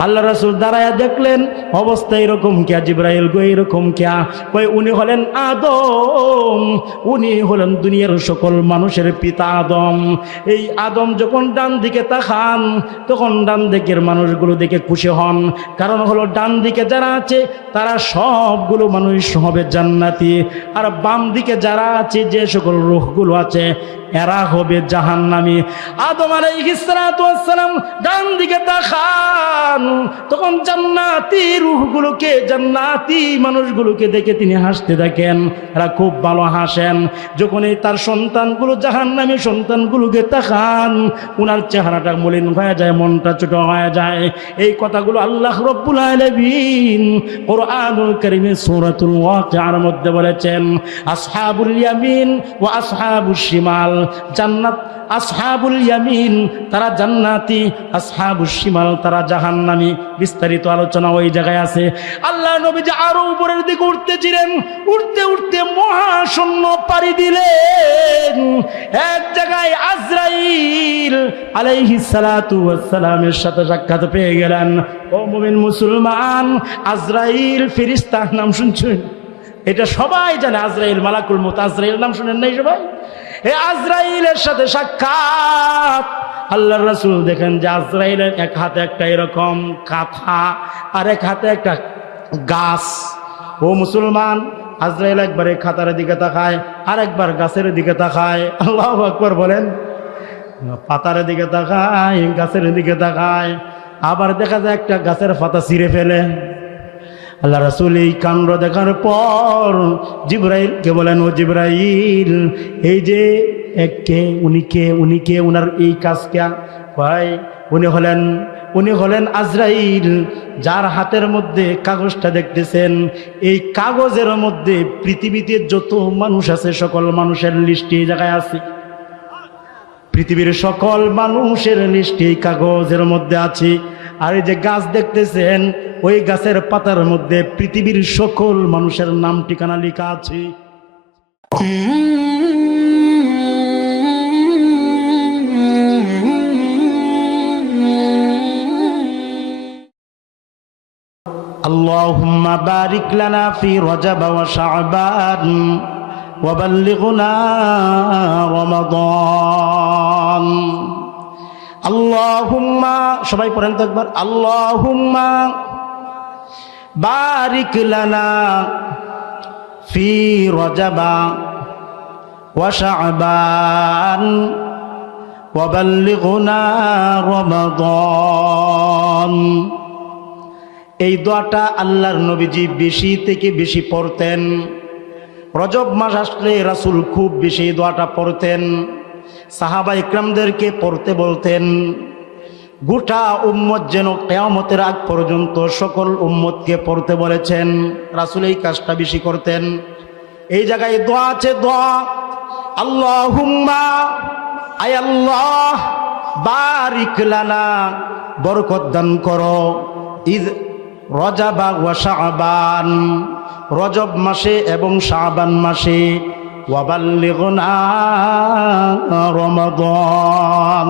আল্লাহ রাসূল দাঁড়ায়া দেখলেন অবস্থা এরকম কিয়া, জিবরাইল গো এরকম কিয়া? কই উনি হলেন আদম, উনি হলেন দুনিয়ার সকল মানুষের পিতা আদম। এই আদম যখন ডান দিকে তাকান তখন ডান দিকের মানুষগুলো দেখে খুশি হন, কারণ হলো ডান দিকে যারা আছে তারা সবগুলো মানুষ হবে জান্নাতি, আর বাম দিকে যারা আছে যে সকল রূহগুলো আছে এরা হবে জাহান্নামী। আদম আলাইহিস সালাতু ওয়াস সালাম ডান দিকে তাকান, তখন জান্নাতি রূহগুলোকে, জান্নাতি মানুষগুলোকে দেখে তিনি হাসতে থাকেন, এরা খুব ভালো হাসেন। যখনই তার সন্তানগুলো জাহান্নামী সন্তানগুলোকে তাকান, উনার চেহারাটা মলিন হয়ে যায়, মনটা ছোট হয়ে যায়। এই কথাগুলো আল্লাহ রাব্বুল আলামিন কোরআনুল কারীমে সূরাতুল ওয়াকিআর মধ্যে বলেছেন, আসহাবুল ইয়ামিন ওয়া আসহাবুশ শিমাল, জান্নাত আসহাবুল ইয়ামিন তারা জান্নাতি, আসহাবুশ শিমাল তারা জাহান্নামী। বিস্তারিত আলোচনা ওই জায়গায় আছে। আল্লাহ নবীজি আরো উপরের দিকে উঠতেছিলেন, উঠতে উঠতে মহাশূন্য পাড়ি দিলেন। এক জায়গায় আজরাইল আলাইহিস সালাতু ওয়াস সালামের সাথে সাক্ষাৎ পেয়ে গেলেন। ও মুমিন মুসলমান, আজরাইল ফেরেশতা নাম শুনছেন? এটা সবাই জানে, আজরাইল মালাকুল মউত। আজরাইল নাম শুনেন নাই সবাই? এই আজরাইলের সাথে সাক্ষাৎ। আল্লাহর রাসূল দেখেন যে আজরাইলের এক হাতে একটা এরকম কাঁথা আর এক হাতে একটা গাছ। ও মুসলমান, আজরাইল একবার এই খাতার দিকে তাকায় আর একবার গাছের দিকে তাকায়। আল্লাহু আকবার বলেন। পাতার দিকে তাকায়, গাছের দিকে তাকায়, আবার দেখা যায় একটা গাছের পাতা ছিঁড়ে ফেলে। আল্লাহ রাসূল এই কাণ্ড দেখার পর জিবরাইলকে বলেন, ও জিবরাইল, এই যে এককে উনিকে উনার এই কাজ কে? ভাই উনি হলেন আজরাইল, যার হাতের মধ্যে কাগজটা দেখতেছেন। এই কাগজের মধ্যে পৃথিবীতে যত মানুষ আছে সকল মানুষের লিস্ট এই জায়গায় আছে। পৃথিবীর সকল মানুষের লিস্ট এই কাগজের মধ্যে আছে। আর এই যে গাছ দেখতেছেন, ওই গাছের পাতার মধ্যে পৃথিবীর সকল মানুষের নাম ঠিকানা লেখা আছে। আল্লাহুম্মা বারিক লানা ফি রজব ওয়া শাবান ওয়া বাল্লিগনা রমাদান। আল্লাহুম্মা, সবাই পড়েন তো একবার, আল্লাহুম্মা বারিক লানা ফি রজব ওয়া শাবান ওয়া বাল্লিগনা রমাদান। এই দোয়াটা আল্লাহর নবীজি বেশি থেকে বেশি পড়তেন। রজব মাস আসলে রাসূল খুব বেশি দোয়াটা পড়তেন, সাহাবা ইকরামদেরকে পড়তে বলতেন। গোটা উম্মত যেন কিয়ামতের আগ পর্যন্ত সকল উম্মতকে পড়তে বলেছেন। রাসূল এই কাজটা বেশি করতেন। এই জায়গায় দোয়া আছে, দোয়া আল্লাহুম্মা, আয় আল্লাহ, বারিক লানা, বরকত দান করো, ইদ রজব ওয়া শাবান, রজব মাসে এবং শাবান মাসে, ওয়া বাল্লিগনা রমাদান,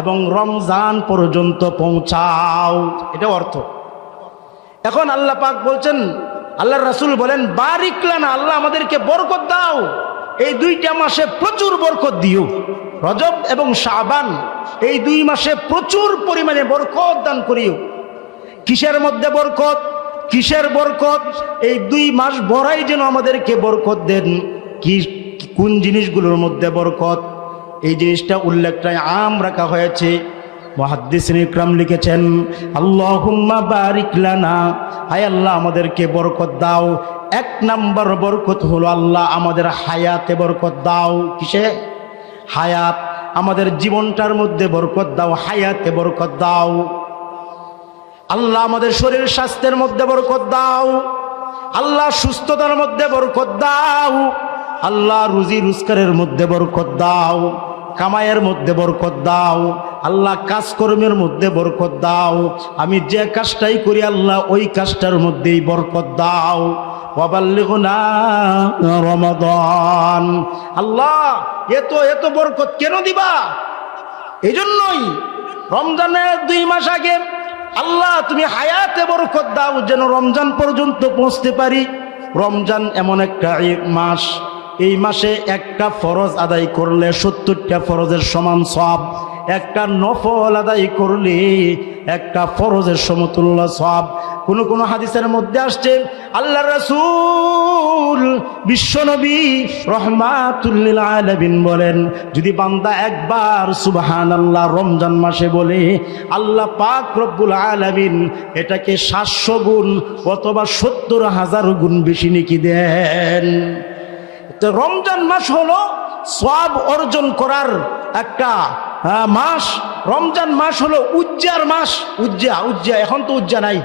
এবং রমজান পর্যন্ত পৌঁছাও। এটা অর্থ। এখন আল্লাহ পাক বলছেন, আল্লাহর রাসূল বলেন, বারিক লানা, আল্লাহ আমাদেরকে বরকত দাও, এই দুইটা মাসে প্রচুর বরকত দিও। রজব এবং শাবান এই দুই মাসে প্রচুর পরিমাণে বরকত দান করিও। কিসের মধ্যে বরকত? কিসের বরকত? এই দুই মাস ভরাই যেন আমাদেরকে বরকত দেন। কি কোন জিনিসগুলোর মধ্যে বরকত? এই জিনিসটা উল্লেখটাই আম রাখা হয়েছে। মুহাদ্দিসিন ইকরাম লিখেছেন, আল্লাহুম্মা বারিক লানা, আয় আল্লাহ আমাদেরকে বরকত দাও। এক নাম্বার বরকত হলো আল্লাহ আমাদের হায়াতে বরকত দাও। কিসে? হায়াত, আমাদের জীবনটার মধ্যে বরকত দাও, হায়াতে বরকত দাও। আল্লাহ আমাদের শরীর স্বাস্থ্যের মধ্যে বরকত দাও, আল্লাহ সুস্থতার মধ্যে বরকত দাও, আল্লাহ রুজি রোজগারের মধ্যে বরকত দাও, কামাইয়ের মধ্যে বরকত দাও, আল্লাহ কাজকর্মের মধ্যে বরকত দাও। আমি যে কাজটাই করি আল্লাহ ওই কাজটার মধ্যেই বরকত দাও। ওয়া বাল্লিগনা রমাদান, আল্লাহ এত বরকত কেন দিবা? এই জন্যই রমজানের 2 মাস আগে আল্লাহ তুমি হায়াতে বরকত দাও যেন রমজান পর্যন্ত পৌঁছতে পারি। রমজান এমন একটা মাস, এই মাসে একটা ফরজ আদায় করলে 70টা ফরজের সমান সওয়াব, একটা নফল আদায় করলে একটা ফরজের সমতুল্য সওয়াব। কোন হাদিসের মধ্যে আসছে আল্লাহ রাসূল বিশ্বনবী রাহমাতুল লিল আলামিন বলেন, যদি বান্দা একবার সুবহানাল্লাহ রমজান মাসে বলে, আল্লাহ পাক রব্বুল আলামিন এটাকে 700 গুণ অথবা 70,000 গুণ বেশি নেকি দেন। তো রমজান মাস হলো সওয়াব অর্জন করার একটা মাস। রমজান মাস হলো উজ্জার মাস। উজ্জা এখন তো উজ্জা নাই,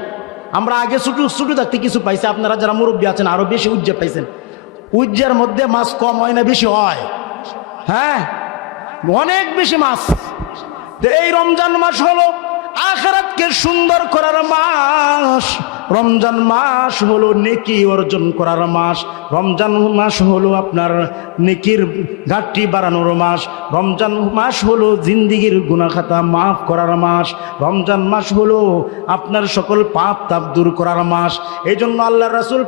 আমরা আগে ছোট থাকতে কিছু পাইছি, আপনারা যারা মুরব্বী আছেন আরো বেশি উজ্জা পাইছেন। উজ্জার মধ্যে মাছ কম হয় না, বেশি হয়, হ্যাঁ অনেক বেশি মাছ। তো এই রমজান মাস হলো আখিরাতকে সুন্দর করার মাস। রমজান মাস হলো নেকি অর্জন করার মাস। রমজান মাস হলো আপনার নেকির ঘাটতি বাড়ানোর মাস। রমজান মাস হলো জিন্দিগির গুনাহ খাতা মাফ করার মাস। রমজান মাস হলো আপনার সকল পাপ তাপ দূর করার মাস। এই জন্য আল্লাহ রাসূল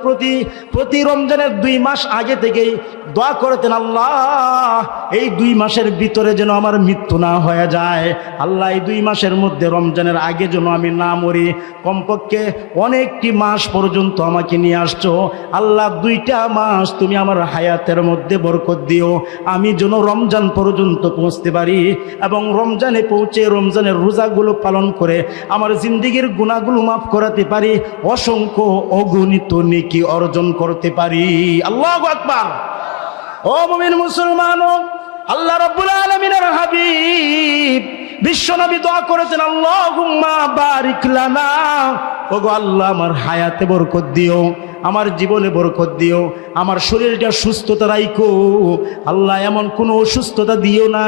প্রতি রমজানের 2 মাস আগে থেকেই দোয়া করতেন, আল্লাহ এই 2 মাসের ভিতরে যেন আমার মৃত্যু না হয়ে যায়। আল্লাহ এই 2 মাসের মধ্যে রমজানের আগে যেন আমি না মরি। কমপক্ষে অনেকটি মাস পর্যন্ত আমাকে নিয়ে আসছো আল্লাহ, 2টা মাস তুমি আমার হায়াতের মধ্যে বরকত দিও, আমি যেন রমজান পর্যন্ত পৌঁছতে পারি এবং রমজানে পৌঁছে রমজানের রোজাগুলো পালন করে আমার জিন্দিগির গুনাহগুলো মাফ করাতে পারি, অসংখ্য অগণিত নেকি অর্জন করতে পারি। আল্লাহু আকবার। ও মুমিন মুসলমান, আল্লাহ রাব্বুল আলামিনের হাবিব বিশ্বনবী দোয়া করেছেন, আল্লাহুম্মা বারিক লানা, ওগো আল্লাহ আমার হায়াতে বরকত দিও, আমার জীবনে বরকত দিও, আমার শরীরটা সুস্থতা রাখো। আল্লাহ এমন কোনো অসুস্থতা দিও না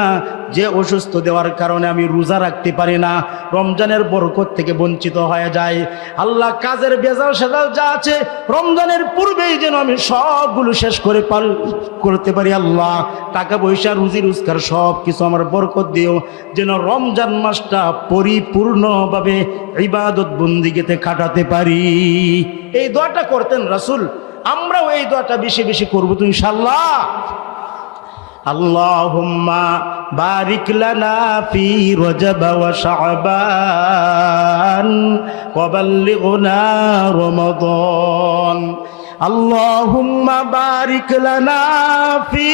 যে অসুস্থ দেওয়ার কারণে আমি রোজা রাখতে পারি না, রমজানের বরকত থেকে বঞ্চিত হয়ে যায়। আল্লাহ কাজের বেজাল সেজাল যা আছে রমজানের পূর্বেই যেন আমি সবগুলো শেষ করতে পারি। আল্লাহ টাকা পয়সা রুজি রোজগার সব কিছু আমার বরকত দিও, যেন রমজান মাসটা পরিপূর্ণভাবে ইবাদত বন্দিগিতে কাটাতে পারি। এই দোয়াটা করতেন রাসূল, আমরাও এই দোয়াটা বেশি বেশি করবো তো ইনশাআল্লাহ। আল্লাহুম্মা বারিক লানা ফি রজব ওয়া শাবান ওয়া বাল্লিগনা রমাদান। আল্লাহুম্মা বারিক লানা ফি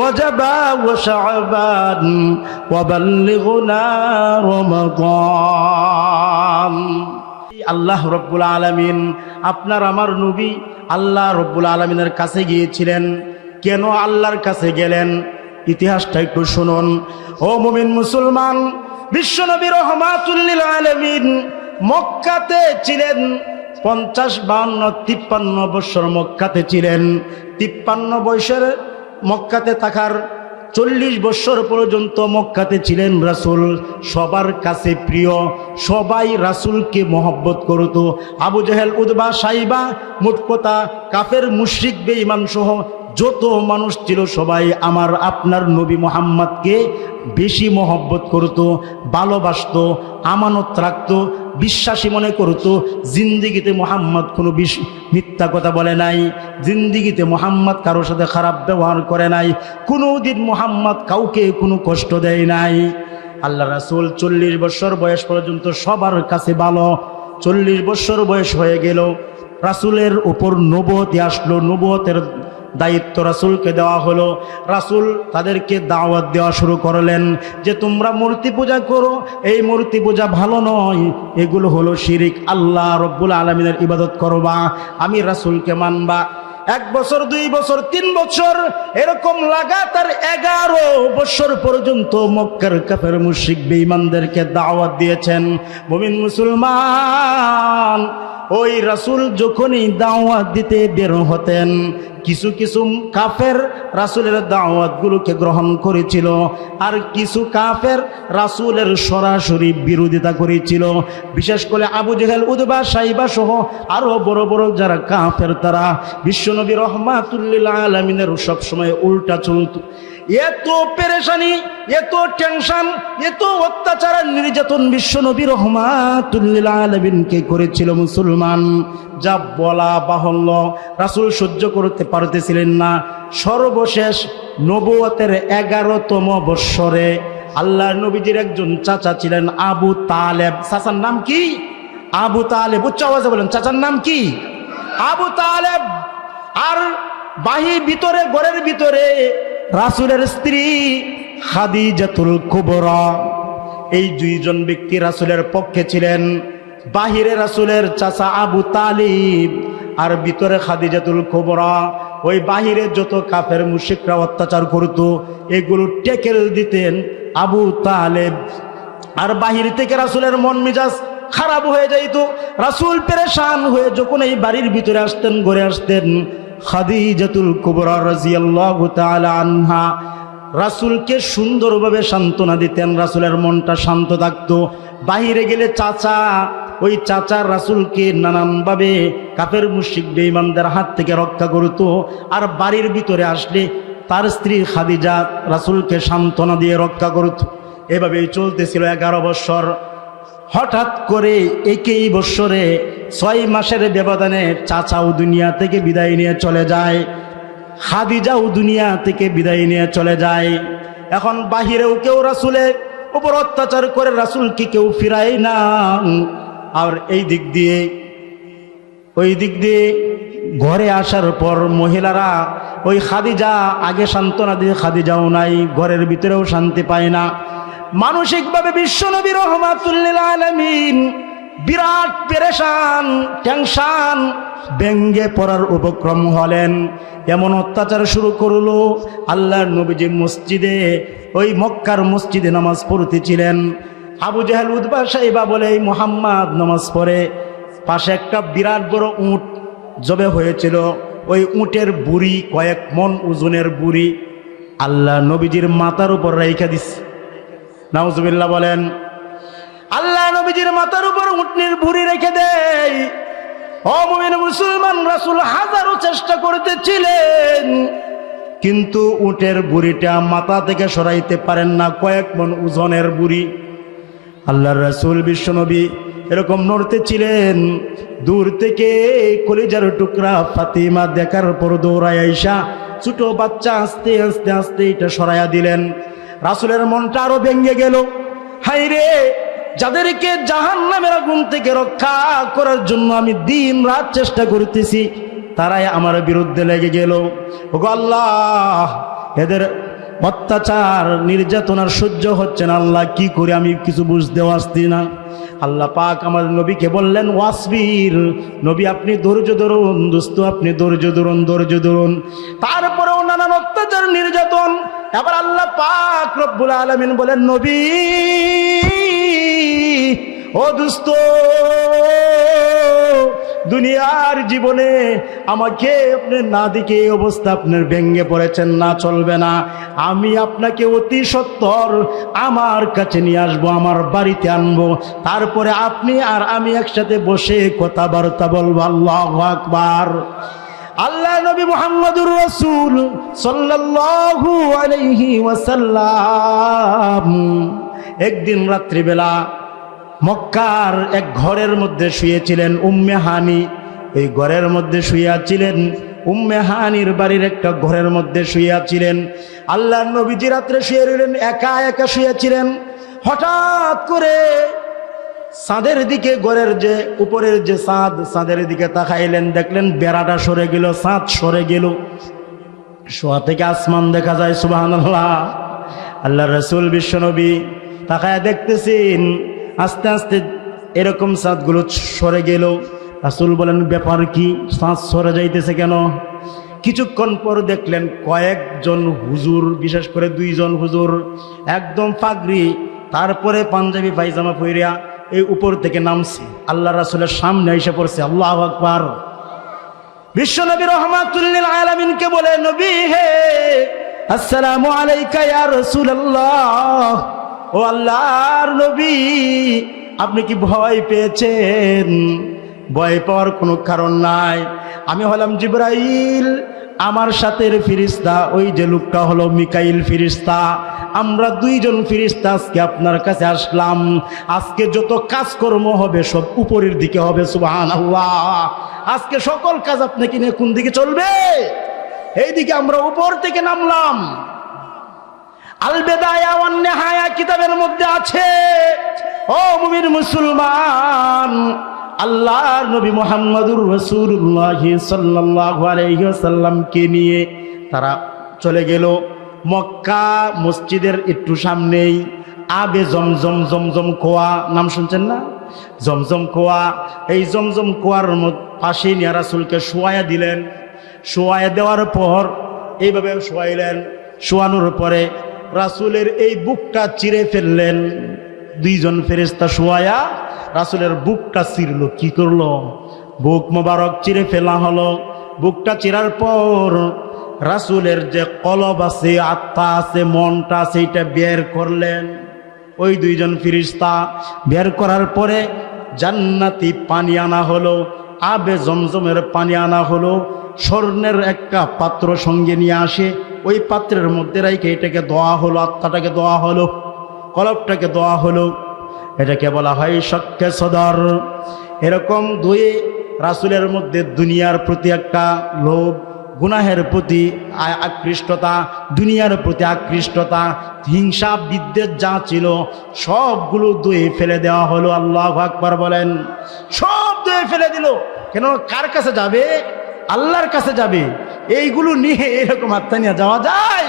রজব ওয়া শাবান ওয়া বাল্লিগনা রমাদান। আল্লাহ রব্বুল আলামিন আপনার আমার নবী আল্লাহ রব্বুল আলামিনের কাছে গিয়েছিলেন। কেন আল্লাহর কাছে গেলেন ইতিহাসটা একটু শুনুন। ও মুমিন মুসলমান, বিশ্বনবী রাহমাতুল লিল আলামিন মক্কাতে ছিলেন 50, 52, 53 বছর মক্কাতে ছিলেন। 53 বছর মক্কাতে থাকার 40 বছর পর্যন্ত মক্কাতে ছিলেন রাসূল। সবার কাছে প্রিয়, সবাই রাসূলকে মহব্বত করত। আবু জেহেল, উতবা, সাইবা, মোটকথা কাফের মুশরিক বেঈমান সহ যত মানুষ ছিল সবাই আমার আপনার নবী মুহাম্মদকে বেশি মহব্বত করত, ভালোবাসত, আমানত রাখত, বিশ্বাসী মনে করত। জিন্দিগিতে মুহাম্মদ কোনো মিথ্যা কথা বলে নাই, জিন্দিগিতে মুহাম্মদ কারোর সাথে খারাপ ব্যবহার করে নাই, কোনোদিন মুহাম্মদ কাউকে কোনো কষ্ট দেয় নাই। আল্লাহ রাসূল 40 বছর বয়স পর্যন্ত সবার কাছে ভালো। 40 বছর বয়স হয়ে গেল, রাসূলের উপর নবুয়ত আসলো, নবুয়তের দায়িত্ব রাসূলকে দেওয়া হলো। রাসূল তাদেরকে দাওয়াত দেওয়া শুরু করলেন যে তোমরা মূর্তি পূজা করো, এই মূর্তি পূজা ভালো নয়, এগুলো হলো শিরিক, আল্লাহ রব্বুল আলামিনের ইবাদত করবা, আমি রাসূলকে মানবা। 1 বছর, 2 বছর, 3 বছর এরকম লাগাতার 11 বছর পর্যন্ত মক্কার কাফের মুশরিক বেঈমানদেরকে দাওয়াত দিয়েছেন। মুমিন মুসলমান, ওই রাসূল যখনই দাওয়াত দিতে বের হতেন, কিছু কিছু কাফের রাসূলের দাওয়াতগুলোকে গ্রহণ করেছিল, আর কিছু কাফের রাসূলের সরাসরি বিরোধিতা করেছিল। বিশেষ করে আবু জেহেল, উতবা, সাইবা সহ আরো বড় বড় যারা কাফের, তারা বিশ্বনবী রাহমাতুল লিল আলামিনের সবসময় উল্টা চলত। এত পেরেশানি, এত টেনশন, এত অত্যাচার নির্যাতন বিশ্ব নবী রাহমাতুল লিল আলামিনকে করেছিল মুসলমান, যা বলা বাহুল্য। রাসূল সহ্য করতে পারতেছিলেন না। সর্বশেষ নবুয়তের 11তম বৎসরে আল্লাহর নবীজির একজন চাচা ছিলেন আবু তালেব। চাচার নাম কি? আবু তালেব। উচ্চ আওয়াজে বলেন, চাচার নাম কি? আবু তালেব। আর ভিতরে, ঘরের ভিতরে রাসূলের স্ত্রী খাদিজাতুল কুবরা। এই দুইজন ব্যক্তি রাসূলের পক্ষে ছিলেন। বাহিরে রাসূলের চাচা আবু তালিব, আর ভিতরে খাদিজাতুল কুবরা। ওই বাহিরে যত কাফের মুশরিকরা অত্যাচার করত, এগুলো টেকেল দিতেন আবু তালেব। আর বাহির থেকে রাসূলের মন মেজাজ খারাপ হয়ে যাইত। রাসূল পেরেশান হয়ে যখন এই বাড়ির ভিতরে আসতেন, ঘরে আসতেন, খাদিজাতুল কুবরা রাদিয়াল্লাহু তাআলা আনহা রাসূলকে সুন্দরভাবে সান্ত্বনা দিতেন। রাসূলের মনটা শান্ত থাকতো। বাহিরে গেলে চাচা, ওই চাচা রাসূলকে নানানভাবে কাফের মুশরিক বেঈমানদের হাত থেকে রক্ষা করত। আর বাড়ির ভিতরে আসলে তার স্ত্রী খাদিজা রাসূলকে সান্ত্বনা দিয়ে রক্ষা করত। এভাবেই চলতেছিল 11 বছর। হঠাৎ করে একই বৎসরে 6 মাসের ব্যবধানে চাচাও দুনিয়া থেকে বিদায় নিয়ে চলে যায়, খাদিজাও দুনিয়া থেকে বিদায় নিয়ে চলে যায়। এখন বাহিরেও কেউ রাসূলের উপর অত্যাচার করে, রাসূলকে কেউ ফিরায় না। আর এই দিক দিয়ে ওই দিক দিয়ে ঘরে আসার পর মহিলারা, ওই খাদিজা আগে সান্ত্বনা দিয়ে খাদিজাও নাই, ঘরের ভিতরেও শান্তি পায় না। মানসিকভাবে বিশ্বনবী রাহমাতুল লিল আলামিন বিরাট পেরেশান, টেনশন, ব্যঙ্গে পড়ার উপক্রম হলেন। এমন অত্যাচার শুরু করলো। আল্লাহর নবীজি মসজিদে, ওই মক্কার মসজিদে নামাজ পড়তেছিলেন। আবু জাহেল, উতবা, সাইবা বলে এই মুহাম্মদ নামাজ পড়ে। পাশে একটা বিরাট বড় উট জবে হয়েছিল। ওই উটের বুড়ি, কয়েক মন ওজনের বুড়ি আল্লাহ নবীজির মাথার উপর রাইখা দিছে। নাউজুবিল্লাহ বলেন। আল্লাহ নবীজির মাথার উপর উটনির বুড়ি রেখে দেয়। ও মুমিন মুসলমান, রাসূল হাজারো চেষ্টা করতেছিলেন, কিন্তু উটের বুড়িটা মাথা থেকে সরাইতে পারেন না। কয়েক মন ওজনের বুড়ি। আল্লাহর রাসূল বিশ্বনবী এরকম নড়তেছিলেন। দূর থেকে কলিজার টুকরা ফাতিমা দেখার পর দৌড়ায় আইসা ছোট বাচ্চা আস্তে আস্তে আস্তে এটা সরাইয়া দিলেন। রাসূলের মনটা আরো ভেঙে গেল। হায় রে, যাদেরকে জাহান্নামের আগুন থেকে রক্ষা করার জন্য আমি দিন রাত চেষ্টা করতেছি, তারাই আমার বিরুদ্ধে লেগে গেল। ওগো আল্লাহ, এদের অত্যাচার নির্যাতন আর সহ্য হচ্ছে না। আল্লাহ, কি করে আমি কিছু বুঝতে পারছি না। আল্লাহ পাক আমার নবীকে বললেন, ওয়াসবির, নবী আপনি ধৈর্য ধরুন, দোস্ত আপনি ধৈর্য ধরুন, ধৈর্য ধরুন। তারপরেও নানান অত্যাচার নির্যাতন। এবার আল্লাহ পাক রব্বুল আলামিন বলেন, নবী ও দোস্ত, দুনিয়ার জীবনে আমাকে আপনি না দিকে এই অবস্থা আপনার ভেঙ্গে পড়েছেন, না চলবে না। আমি আপনাকে অতি সত্বর আমার কাছে নিয়ে আসবো, আমার বাড়িতে আনবো। তারপরে আপনি আর আমি একসাথে বসে কথাবার্তা বলবো। আল্লাহু আকবার। আল্লাহ নবী মুহাম্মদুর রাসূল সাল্লাল্লাহু আলাইহি ওয়াসাল্লাম একদিন রাত্রিবেলা মক্কার এক ঘরের মধ্যে শুয়েছিলেন। উম্মে হানি এই ঘরের মধ্যে শুয়েছিলেন। উম্মে হানির বাড়ির একটা ঘরের মধ্যে শুয়েছিলেন। আল্লাহর নবীজি রাত্রে শুয়ে রইলেন, একা একা শুয়েছিলেন। হঠাৎ করে চাঁদের দিকে, ঘরের যে উপরের যে চাঁদ, চাঁদের দিকে তাকাইলেন, দেখলেন বেড়াটা সরে গেল, চাঁদ সরে গেল। শোয়া থেকে আসমান দেখা যায়। সুবহানাল্লাহ। আল্লাহর রাসূল বিশ্বনবী তাকায় দেখতেছেন, আস্তে আস্তে এরকম চাঁদগুলো সরে গেল। রাসূল বলেন, ব্যাপার কি, চাঁদ সরে যাইতেছে কেন? কিছুক্ষণ পর দেখলেন কয়েকজন হুজুর, বিশেষ করে 2 জন হুজুর একদম পাগড়ি, তারপরে পাঞ্জাবি পায়জামা পরিয়া এই উপর থেকে নামছে, আল্লাহ রাসূলের সামনে এসে পড়ছে। আল্লাহু আকবার। বিশ্বনবী রাহমাতুল লিল আলামিনকে বলে, নবী হে, আসসালামু আলাইকা ইয়া রাসূলুল্লাহ। ও আল্লাহর নবী, আপনি কি ভয় পেয়েছেন? ভয় পাওয়ার কোনো কারণ নাই। আমি হলাম জিবরাইল, আমার সাথের ফিরিস্তা ওই যে লোকটা হলো মিকাইল ফিরিস্তা, আমরা দুইজন ফিরিস্তা আজকে আপনার কাছে আসলাম। আজকে যত কাজকর্ম হবে সব উপরের দিকে হবে, সুবহানাল্লাহ। আজকে সকল কাজ আপনাকে নিয়ে কোন দিকে চলবে? এই দিকে আমরা উপর থেকে নামলাম। আল বিদায়া ওয়ান নিহায়া কিতাবের মধ্যে আছে, ও মুমিন মুসলমান, আল্লাহর নবী মুহাম্মদুর রাসূলুল্লাহ সাল্লাল্লাহু আলাইহি ওয়াসাল্লামকে নিয়ে তারা চলে গেল মক্কা মসজিদের একটু সামনেই আবে জমজম, জমজম কুয়া, নাম শুনছেন না? জমজম কুয়া। এই জমজম কুয়ার পাশে নিয়ে রাসূলকে শোয়ায়া দিলেন। শোয়ায়া দেওয়ার পর এইভাবে শোয়াইলেন। শোয়ানোর পরে রাসূলের এই বুকটা চিরে ফেললেন। দুইজন ফেরেশতা শোয়ায়া রাসূলের বুকটা চিরল। কি করলো? বুক মোবারক চিরে ফেলা হলো। বুকটা চিরার পর রাসূলের যে কলব আছে, আত্মা আছে, মনটা আছে, এটা বের করলেন ওই দুইজন ফেরেশতা। বের করার পরে জান্নাতি পানি আনা হলো, আবে জমজমের পানি আনা হলো। স্বর্ণের একটা পাত্র সঙ্গে নিয়ে আসে, ওই পাত্রের মধ্যে রাইখে এটাকে দোয়া হলো, আত্মাটাকে দোয়া হলো, কলবটাকে দোয়া হলো। এটাকে বলা হয় শক্কে সদর। এরকম দুই রাসূলের মধ্যে দুনিয়ার প্রতি একটা লোভ, গুনাহের প্রতি আকৃষ্টতা, দুনিয়ার প্রতি আকৃষ্টতা, হিংসা বিদ্বেষ যা ছিল সবগুলো ধুয়ে ফেলে দেওয়া হলো। আল্লাহু আকবার বলেন। সব ধুয়ে ফেলে দিল। কেন? কার কাছে যাবে? আল্লাহর কাছে যাবে। এইগুলো নিয়ে এরকম আত্মা নিয়ে যাওয়া যায়?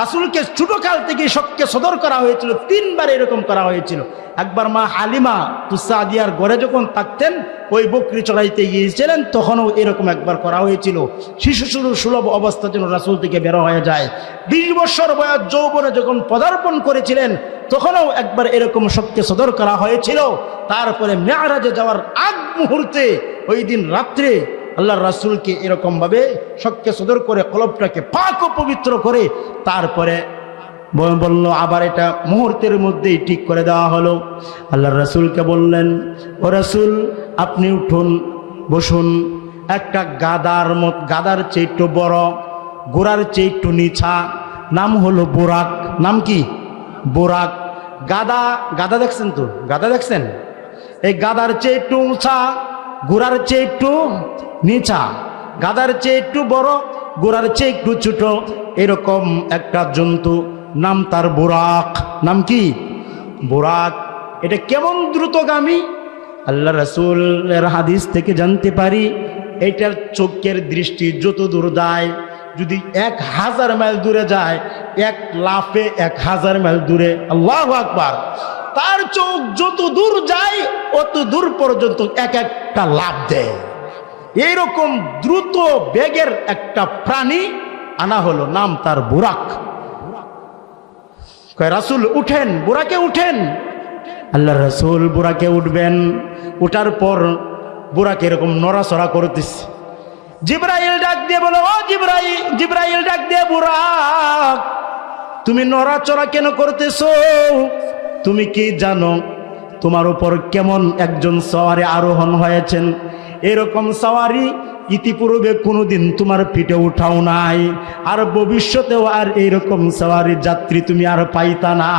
রাসূলকে ছোটকাল থেকে শক্কে সদর করা হয়েছিল, 3 বার এরকম করা হয়েছিল। একবার মা হালিমা তুসাদিয়ার ঘরে যখন থাকতেন, ওই বকরি চড়াইতে গিয়েছিলেন, তখনও এরকম একবার করা হয়েছিল। শিশু সুলভ অবস্থা যেন রাসূল থেকে বের হয়ে যায়। 20 বছর বয়স যৌবনে যখন পদার্পণ করেছিলেন, তখনও একবার এরকম শক্কে সদর করা হয়েছিল। তারপরে মেরাজে যাওয়ার আগ মুহূর্তে ওই দিন রাত্রে আল্লাহর রাসূলকে এরকম ভাবে শক্কে সদর করে কলবটাকে পাক ও পবিত্র করে তারপরে বলল আবার এটা মুহূর্তের মধ্যেই ঠিক করে দেওয়া হলো। আল্লাহর রাসূলকে বললেন, ও রাসূল আপনি উঠুন, বসুন। একটা গাদার চেয়ে একটু বড়, গোড়ার চেয়ে একটু নিচা, নাম হলো বুরাক। নাম কি? বুরাক। গাদা দেখছেন তো? গাদা দেখছেন? এই গাদার চেয়ে একটু উঁচা, গোড়ার চেয়ে একটু নিচা, গাদার চেয়ে একটু বড়, গোড়ার চেয়ে একটু ছোট, এরকম একটা জন্তু, নাম তার বুরাক। নাম কি? বুরাক। এটা কেমন দ্রুতগামী? আল্লাহ রাসূলের হাদিস থেকে জানতে পারি এটার চোখের দৃষ্টি যত দূর যায়, যদি 1000 মাইল দূরে যায়, এক লাফে 1000 মাইল দূরে। আল্লাহু আকবার। তার চোখ যত দূর যায় অত দূর পর্যন্ত এক একটা লাফ দেয়। এইরকম দ্রুত বেগের একটা প্রাণী আনা হলো, নাম তার বুরাক। কয় রাসূল উঠেন, বুরাকে উঠেন। আল্লাহ রাসূল বুরাকে উঠবেন। উঠার পর বুরাক এরকম নড়াচড়া করতেছে। জিবরাইল ডাক দিয়ে বলো, ও জিবরাইল ডাক দিয়ে, বুরাক তুমি নড়াচড়া কেন করতেছো? তুমি কি জানো তোমার উপর কেমন একজন সওয়ারি আরোহণ হয়েছেন? এরকম সওয়ারি ইতিপূর্বে কোনোদিন তোমার পিঠে উঠাও নাই, আর ভবিষ্যতেও আর এইরকম সওয়ারি যাত্রী তুমি আর পাইতা না।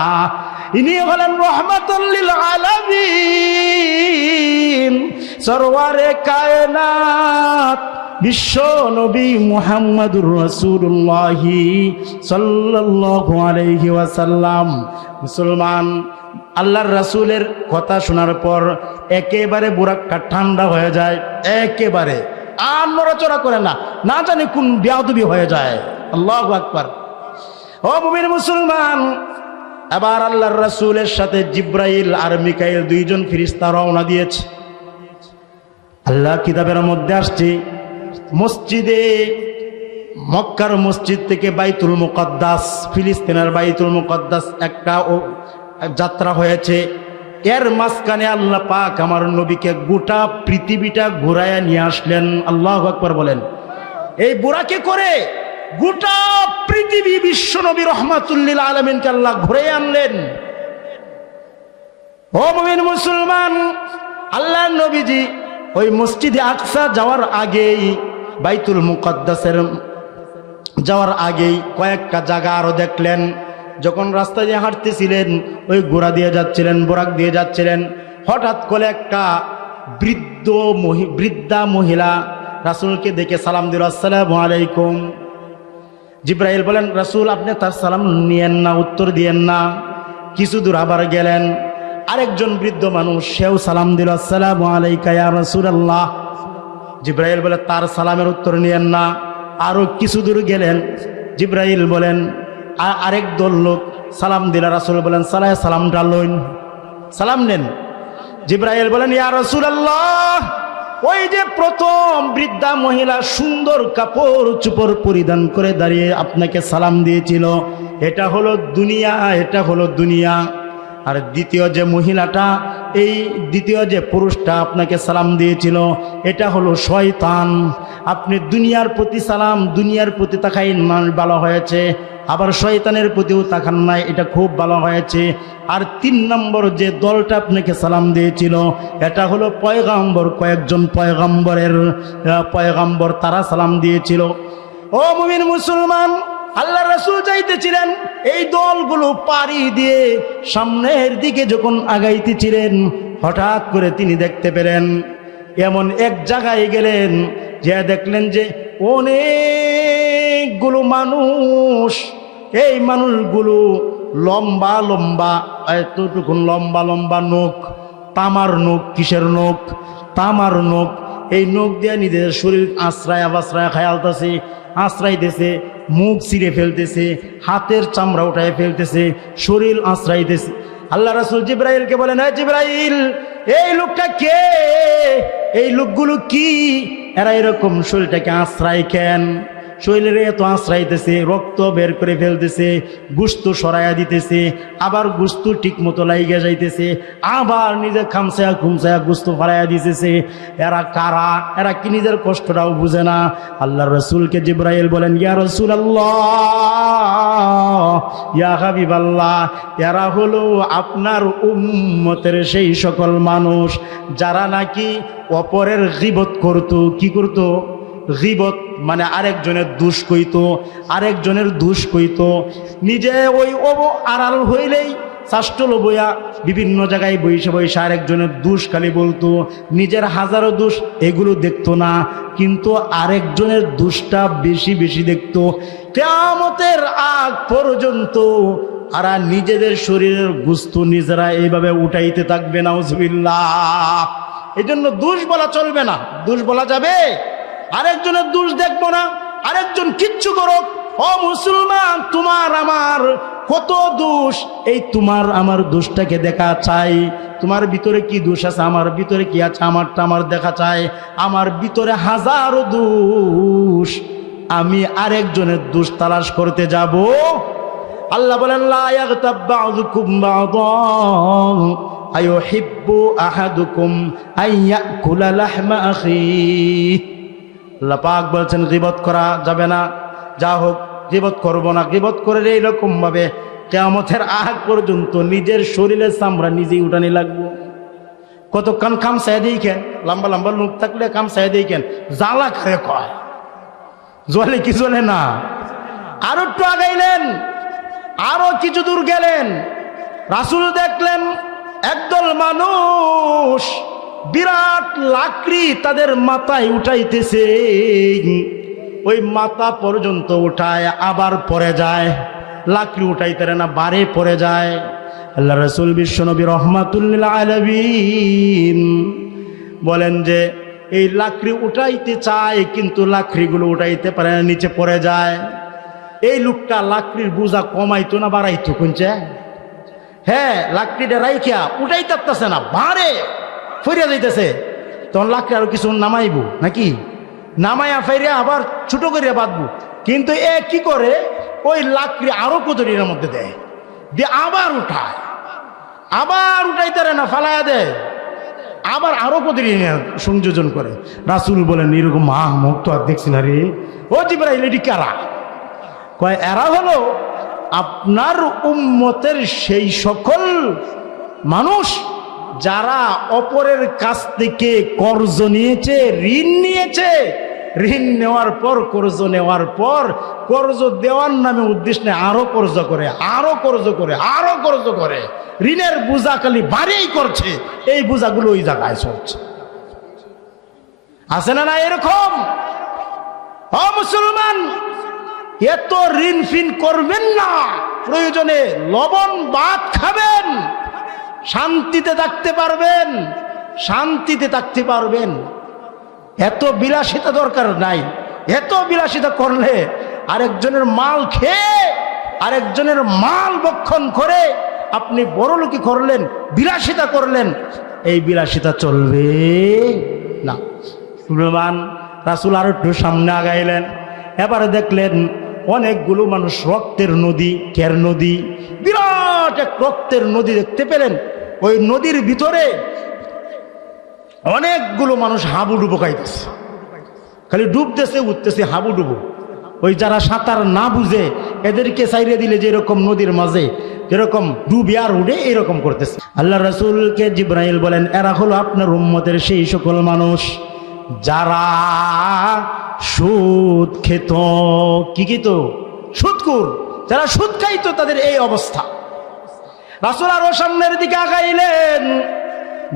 ইনি হলেন রাহমাতুল লিল আলামিন, সরওয়ারে কায়নাত, বিশ্ব নবী মুহাম্মদুর রাসূলুল্লাহ সাল্লাল্লাহু আলাইহি ওয়াসাল্লাম। মুসলমান আল্লাহর রাসূলের কথা শোনার পর একেবারে বুরাকটা ঠান্ডা হয়ে যায়, একেবারে আর নড়াচড়া করে না, না জানি কোন বেয়াদবি হয়ে যায়। আল্লাহু আকবার। ও মুমিন মুসলমান, এবার আল্লাহর রাসূলের সাথে জিবরাইল আর মিকাইল দুইজন ফেরেশতা রওনা দিয়েছে। আল্লাহ কিতাবের মধ্যে আসছে, মসজিদে মক্কার মসজিদ থেকে বাইতুল মুকদ্দাস, ফিলিস্তিনের বাইতুল মুকদ্দাস একটা যাত্রা হয়েছে। এর মাঝখানে আল্লাহ পাক আমার নবীকে গোটা পৃথিবীটা ঘুরাইয়া নিয়ে আসলেন। আল্লাহু আকবার বলেন। এই বুরাকে করে গোটা পৃথিবী বিশ্ব নবী রাহমাতুল লিল আলামিনকে আল্লাহ ঘুরাইয়া আনলেন। ও মুমিন মুসলমান, আল্লাহর নবীজি ওই মসজিদে আকসা যাওয়ার আগেই বাইতুল মুকদ্দাসের যাওয়ার আগেই কয়েকটা জায়গা আরো দেখলেন। যখন রাস্তা দিয়ে হাঁটতেছিলেন, ওই ঘোড়া দিয়ে যাচ্ছিলেন, বোরাক দিয়ে যাচ্ছিলেন, হঠাৎ করে একটা বৃদ্ধা মহিলা রাসূলকে দেখে সালাম দিল, আসসালামু আলাইকুম। জিব্রাইল বলেন, রাসূল আপনি তার সালাম নিয়েন না, উত্তর দিয়েন না। কিছু দূর আবার গেলেন, আরেকজন বৃদ্ধ মানুষ, সেও সালাম দিল, আসসালামু আলাইকা ইয়া রাসূলুল্লাহ। জিব্রাইল বলে তার সালামের উত্তর নিয়েন না। আরো কিছু দূর গেলেন, জিব্রাইল বলেন আরেক দল লোক সালাম দিল, রাসূল বলেন সালামটা লইন, সালাম নেন। জিব্রাইল বলেন, ইয়া রাসূলুল্লাহ, ওই যে প্রথম বৃদ্ধা মহিলা সুন্দর কাপড় চোপড় পরিধান করে দাঁড়িয়ে আপনাকে সালাম দিয়েছিল, এটা হলো দুনিয়া, এটা হলো দুনিয়া। আর দ্বিতীয় যে মহিলাটা, এই দ্বিতীয় যে পুরুষটা আপনাকে সালাম দিয়েছিল, এটা হলো শয়তান। আপনি দুনিয়ার প্রতি সালাম, দুনিয়ার প্রতি তাকাই ভালো হয়েছে, আবার শয়তানের প্রতিও তাকান নাই, এটা খুব ভালো হয়েছে। আর 3 নম্বর যে দলটা আপনাকে সালাম দিয়েছিল, এটা হলো পয়গাম্বর, কয়েকজন পয়গাম্বর তারা সালাম দিয়েছিল। ও মুমিন মুসলমান, আল্লাহ রাসূল চাইতেছিলেন এই দলগুলো পাড়ি দিয়ে সামনের দিকে যখন আগাইতেছিলেন, হঠাৎ করে তিনি দেখতে পেলেন, এমন এক জায়গায় গেলেন যে দেখলেন যে অনেকগুলো মানুষ, এই মানুষগুলো লম্বা লম্বা, এতটুকুন লম্বা লম্বা নখ, তামার নখ। কিসের নখ? তামার নখ। এই নখ দিয়ে নিজের শরীর আশ্রয় আবাশ্রয় খায়ালতেছে, আশ্রাইতেছে, মুখ ছিঁড়ে ফেলতেছে, হাতের চামড়া উঠায় ফেলতেছে, শরীর আশ্রাইতেছে। আল্লাহ রাসূল জিব্রাইলকে বলেন, হ্যাঁ জিব্রাইল, এই লোকটা কে? এই লোকগুলো কি? এরা এরকম শরীরটাকে আশ্রয় কেন? শরীরের এত আশ্রাইতেছে, রক্ত বের করে ফেলতেছে, গুস্ত সরাইয়া দিতেছে, আবার গুস্ত ঠিক মতো লাইগা যাইতেছে, আবার নিজে খামসায়া খুমসায়া গুস্ত ফালাইয়া দিতেছে। এরা কারা? এরা কি নিজের কষ্টটাও বুঝে না? আল্লাহ রাসূলকে জিব্রাইল বলেন, ইয়া রাসূলুল্লাহ, ইয়া হাবিবাল্লাহ, এরা হলো আপনার উম্মতের সেই সকল মানুষ যারা নাকি অপরের গীবত করত। কি করত? গীবত মানে আরেকজনের দোষ কইতো, আরেকজনের দোষ কইতো। নিজে ওই আড়াল হইলেই চাষ্টল বইয়া বিভিন্ন জায়গায় বইসে বইসে আরেকজনের দোষ খালি বলতো, নিজের হাজারো দোষ এগুলো দেখতো না, কিন্তু আরেকজনের দোষটা বেশি বেশি দেখতো। কিয়ামতের আগ পর্যন্ত আর নিজেদের শরীরের গোশত নিজেরা এইভাবে উঠাইতে থাকবে, নাউজুবিল্লাহ। এই জন্য দোষ বলা চলবে না। দোষ বলা যাবে, আরেকজনের দোষ দেখবো না। আরেকজন কিচ্ছু করুক, ও মুসলমান, তোমার আমার কত দোষ, এই তোমার আমার দোষটাকে দেখা চাই। তোমার ভিতরে কি দোষ আছে, আমার ভিতরে কি আছে, আমারটা আমার দেখা চাই। আমার ভিতরে হাজারো দোষ, আমি আরেকজনের দোষ তালাশ করতে যাব? আল্লাহ বলেন, লা ইয়াগতাব বা'যুকুম বা'যান আয়ুহিব্বু আহাদুকুম আইয়াকুলা লাহমা আখিহি। আল্লাহ পাক বলছেন গীবত করা যাবে না। যা হোক, গীবত করব না। গীবত করে এইরকম ভাবে কিয়ামতের আগ পর্যন্ত নিজের শরীরের চামড়া নিজেই উঠানি লাগবো। কতক্ষণ কাম চাই দিয়েছেন, লম্বা লম্বা লোক থাকলে কাম চাই দিয়েছেন, জ্বালা খায় কয়, জ্বলে কি জ্বলে না। আরো একটু আগাইলেন, আরো কিছু দূর গেলেন, রাসূল দেখলেন একদল মানুষ বিরাট লাকড়ি তাদের মাথায় উঠাইতেছে। ওই মাথা পর্যন্ত উঠায় আবার পড়ে যায়, লাকড়ি উঠাইতে না, বারে পড়ে যায়। আল্লাহ রাসূল বিশ্বনবী রাহমাতুল লিল আলামিন বলেন যে এই লাকড়ি উঠাইতে চায়, কিন্তু লাকড়িগুলো উঠাইতে পারে না, নিচে পড়ে যায়। এই লোকটা লাকড়ির বোঝা কমাইতো না বাড়াইতো কোনছে? হ্যাঁ, লাকড়িটা রাইখা উঠাইতে পারতেছে না, বাড়ে ফিরিয়া যাইতেছে। তখন লাকড়ি আরো কিছু নামাইবো নাকি, নামাইয়া ফেরিয়া আবার ছোট করিয়া বাঁধবো। কিন্তু এ কি করে, ওই লাকড়ি আরো কতটির মধ্যে দেয়, দিয়ে আবার উঠায়, আবার উঠাইতে না, ফালাইয়া দেয়, আবার আরো কতটি সংযোজন করে। রাসূল বলেন, এরকম মুখ তো আর দেখছি না রে। ও জিবরাইল, এটি কারা? কয়, এরা হলো আপনার উম্মতের সেই সকল মানুষ যারা অপরের কাছ থেকে কর্জ নিয়েছে, ঋণ নিয়েছে, ঋণ নেওয়ার পর, কর্জ নেওয়ার পর, কর্জ দেওয়ার নামে উদ্দেশ্য নেই, আরো কর্জ করে, আরো কর্জ করে, আরো কর্জ করে, ঋণের বোঝা খালি বাড়িই করছে। এই বোঝাগুলো ওই জায়গায় চলছে। আছে না না এরকম? ও মুসলমান, এত ঋণ ফিন করবেন না। প্রয়োজনে লবণ ভাত খাবেন, শান্তিতে থাকতে পারবেন, শান্তিতে থাকতে পারবেন। এত বিলাসিতা দরকার নাই। এত বিলাসিতা করলে আরেকজনের মাল খেয়ে, আরেকজনের মাল ভক্ষণ করে আপনি বড়লোকি করলেন, বিলাসিতা করলেন, এই বিলাসিতা চলবে না। মুসলমান, রাসূল আর একটু সামনে আগাইলেন। এবারে দেখলেন অনেকগুলো মানুষ, রক্তের নদী, কের নদী, বিরাট এক রক্তের নদী দেখতে পেলেন। ওই নদীর ভিতরে অনেকগুলো মানুষ হাবুডুবো খাইতেছে, খালি ডুবতেছে উঠতেছে, হাবুডুবো। ওই যারা সাঁতার না বুঝে এদেরকে সাইরে দিলে যেরকম নদীর মাঝে যেরকম ডুবে আর উঠে এরকম করতেছে। আল্লাহ রাসূলকে জিবরাইল বলেন, এরা হলো আপনার উম্মতের সেই সকল মানুষ যারা সুদ খেত। কি খেত? সুদখোর। যারা সুদ খাইতো তাদের এই অবস্থা। রাসূল আরো সামনের দিকে আগাইলেন,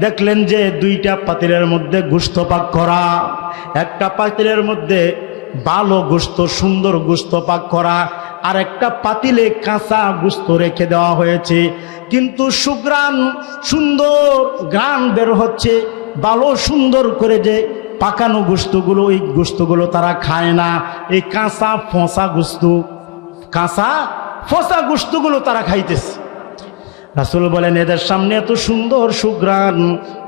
দেখলেন যে দুইটা পাতিলের মধ্যে গোশত পাক করা, একটা পাতিলের মধ্যে ভালো গোশত, সুন্দর গোশত পাক করা, আর একটা পাতিলে কাঁচা গোশত রেখে দেওয়া হয়েছে। কিন্তু সুগ্রাণ, সুন্দর ঘ্রাণ বের হচ্ছে। ভালো সুন্দর করে যে পাকানো গোশতগুলো, ওই গোশতগুলো তারা খায় না। এই কাঁচা ফসা গোশত, কাঁচা ফসা গোশতগুলো তারা খাইতেছে। রাসূল বলেন, এদের সামনে এত সুন্দর সুঘ্রাণ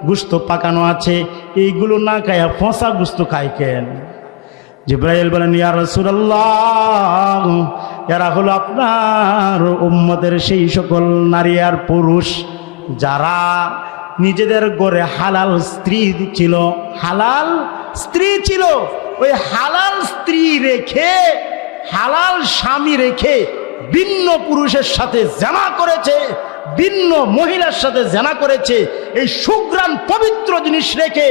গোশত পাকানো আছে, এইগুলো না খায়া ফসা গোশত খায় কেন? জিবরাইল বলেন, ইয়া রাসূলুল্লাহ, এরা হলো আপনার উম্মতের সেই সকল নারী আর পুরুষ যারা নিজেদের ঘরে হালাল স্ত্রী ছিল, হালাল স্ত্রী ছিল, ওই হালাল স্ত্রী রেখে, হালাল স্বামী রেখে ভিন্ন পুরুষের সাথে জেনা করেছে, ভিন্ন মহিলার সাথে জেনা করেছে। এই সুঘ্রাণ পবিত্র জিনিস রেখে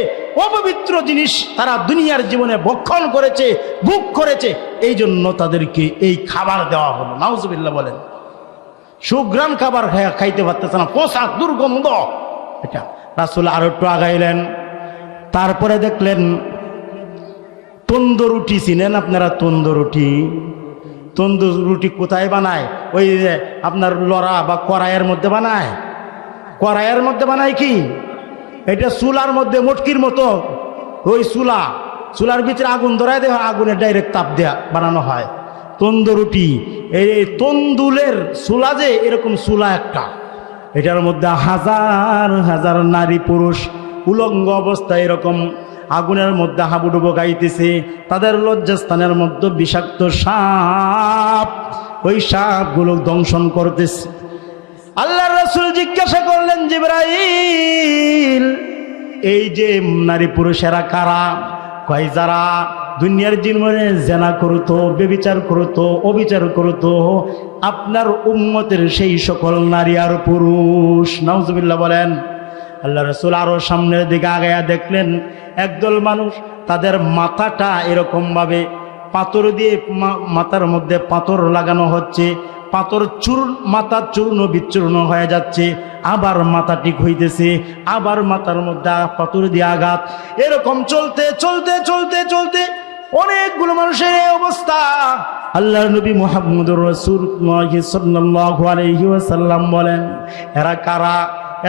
অপবিত্র জিনিস তারা দুনিয়ার জীবনে ভক্ষণ করেছে, ভোগ করেছে। এই জন্য তাদেরকে এই খাবার দেওয়া হলো। নাউজুবিল্লাহ বলেন। সুঘ্রাণ খাবার খাইতে পারতেছে না, পোষা দুর্গন্ধ। এটা রাসূল আরো একটু আগাইলেন। তারপরে দেখলেন তন্দুর রুটি। চিনেন আপনারা তন্দুর রুটি? তন্দুর রুটি কোথায় বানায়? ওই আপনার লড়া বা কড়াইয়ের মধ্যে বানায়। কড়াইয়ের মধ্যে বানায় কি? এটা চুলার মধ্যে মটকির মতো, ওই চুলার ভিতরে আগুন ধরায় দেওয়া, আগুনে ডাইরেক্ট তাপ দেয়া বানানো হয় তন্দুর রুটি। এই তন্দুলের চুলা যে এরকম চুলা একটা, এটার মধ্যে হাজার হাজার নারী পুরুষ উলঙ্গ অবস্থায় এরকম আগুনের মধ্যে হাবুডুবো গাইতেছে। তাদের লজ্জাস্থানের মধ্যে বিষাক্ত সাপ, ওই সাপগুলো দংশন করতেছে। আল্লাহর রাসূল জিজ্ঞাসা করলেন, জিবরাইল, এই যে নারী পুরুষেরা কারা? কয় যারা দুনিয়ার জীবনে জেনা করতো, বেবিচার করতো, অবিচার করতো, আপনার উম্মতের সেই সকল নারী আর পুরুষ। নাউজুবিল্লাহ বলেন। আল্লাহ রাসূল আরো সামনের দিকে আগায়া দেখলেন একদল মানুষ, তাদের মাথাটা এরকম ভাবে পাথর দিয়ে, মাথার মধ্যে পাথর লাগানো হচ্ছে, পাথর মাথা চূর্ণ বিচূর্ণ হয়ে যাচ্ছে, আবার মাথা ঠিক হইতেছে, আবার মাথার মধ্যে পাথর দিয়ে আঘাত, এরকম চলতে চলতে চলতে চলতে অনেকগুলো মানুষের এই অবস্থা। আল্লাহর নবী মুহাম্মদুর রাসূলুল্লাহ সাল্লাল্লাহু আলাইহি ওয়াসাল্লাম বলেন, এরা কারা?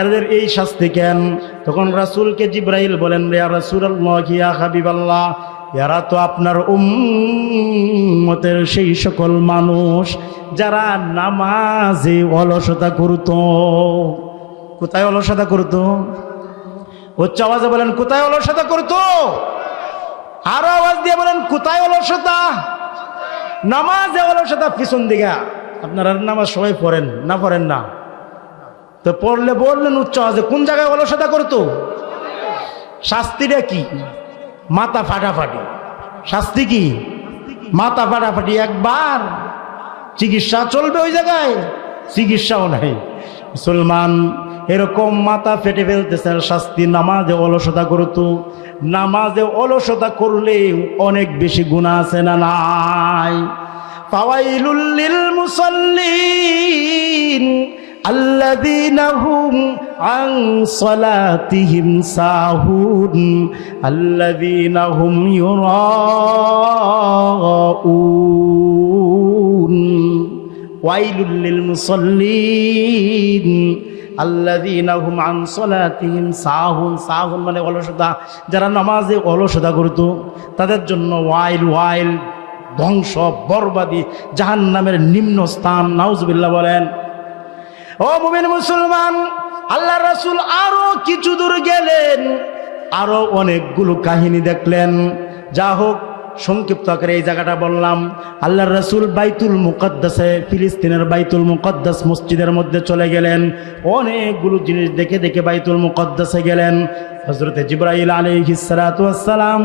এদের এই শাস্তি কেন? তখন রাসূলকে জিবরাইল বলেন, ইয়া রাসূলুল্লাহ, ইয়া হাবিবাল্লাহ, এরা তো আপনার উম্মতের সেই সকল মানুষ যারা নামাজে অলসতা করত। কোথায় অলসতা করত? উচ্চ আওয়াজে বলেন, কোথায় অলসতা করত? আরো আওয়াজ দিয়ে বলেন, কোথায় অলসতা? নামাজে অলসতা। পিছন দিকে আপনারা নামাজ সবাই পড়েন না? পড়েন না তো পড়লে বললেন উচ্চ আওয়াজে, কোন জায়গায় অলসতা করতো? শাস্তিটা কি? মাথা ফাটাফাটি। শাস্তি কি? মাথা ফাটাফাটি। একবার চিকিৎসা চলবে ওই জায়গায়? চিকিৎসাও নাই। মুসলমান এরকম মাথা ফেটে ফেলতেছে শাস্তি। নামাজে অলসতা করতো, নামাজে অলসতা করলে অনেক বেশি গুনাহ আছে না নাই? ফাওয়াইলুল লিল মুসাল্লিন আল্লাযীনা হুম আন সালাতিহিম সাহুন আল্লাযীনা হুম ইউরাউন। ওয়াইলুল লিল মুসাল্লিন আল্লাযীনা হুম আন সালাতিহিম সাহুন। সাহুন মানে অলসতা, যারা নামাজে অলসতা করত তাদের জন্য ওয়াইল, ওয়াইল ধ্বংস, বরবাদি, জাহান্নামের নিম্ন স্থান। নাউজুবিল্লাহ বলেন। ও মুমিন মুসলমান, আল্লাহ রাসূল আরো কিছু দূর গেলেন, আরো অনেকগুলো কাহিনী দেখলেন। যা হোক, সংক্ষিপ্ত আকারে এই জায়গাটা বললাম। আল্লাহ রাসূল বাইতুল মুকদ্দাসে, ফিলিস্তিনের বাইতুল মুকদ্দাস মসজিদের মধ্যে চলে গেলেন। অনেকগুলো জিনিস দেখে দেখে বাইতুল মুকদ্দাসে গেলেন। হযরতে জিবরাইল আলাইহিস সালাতু ওয়াস সালাম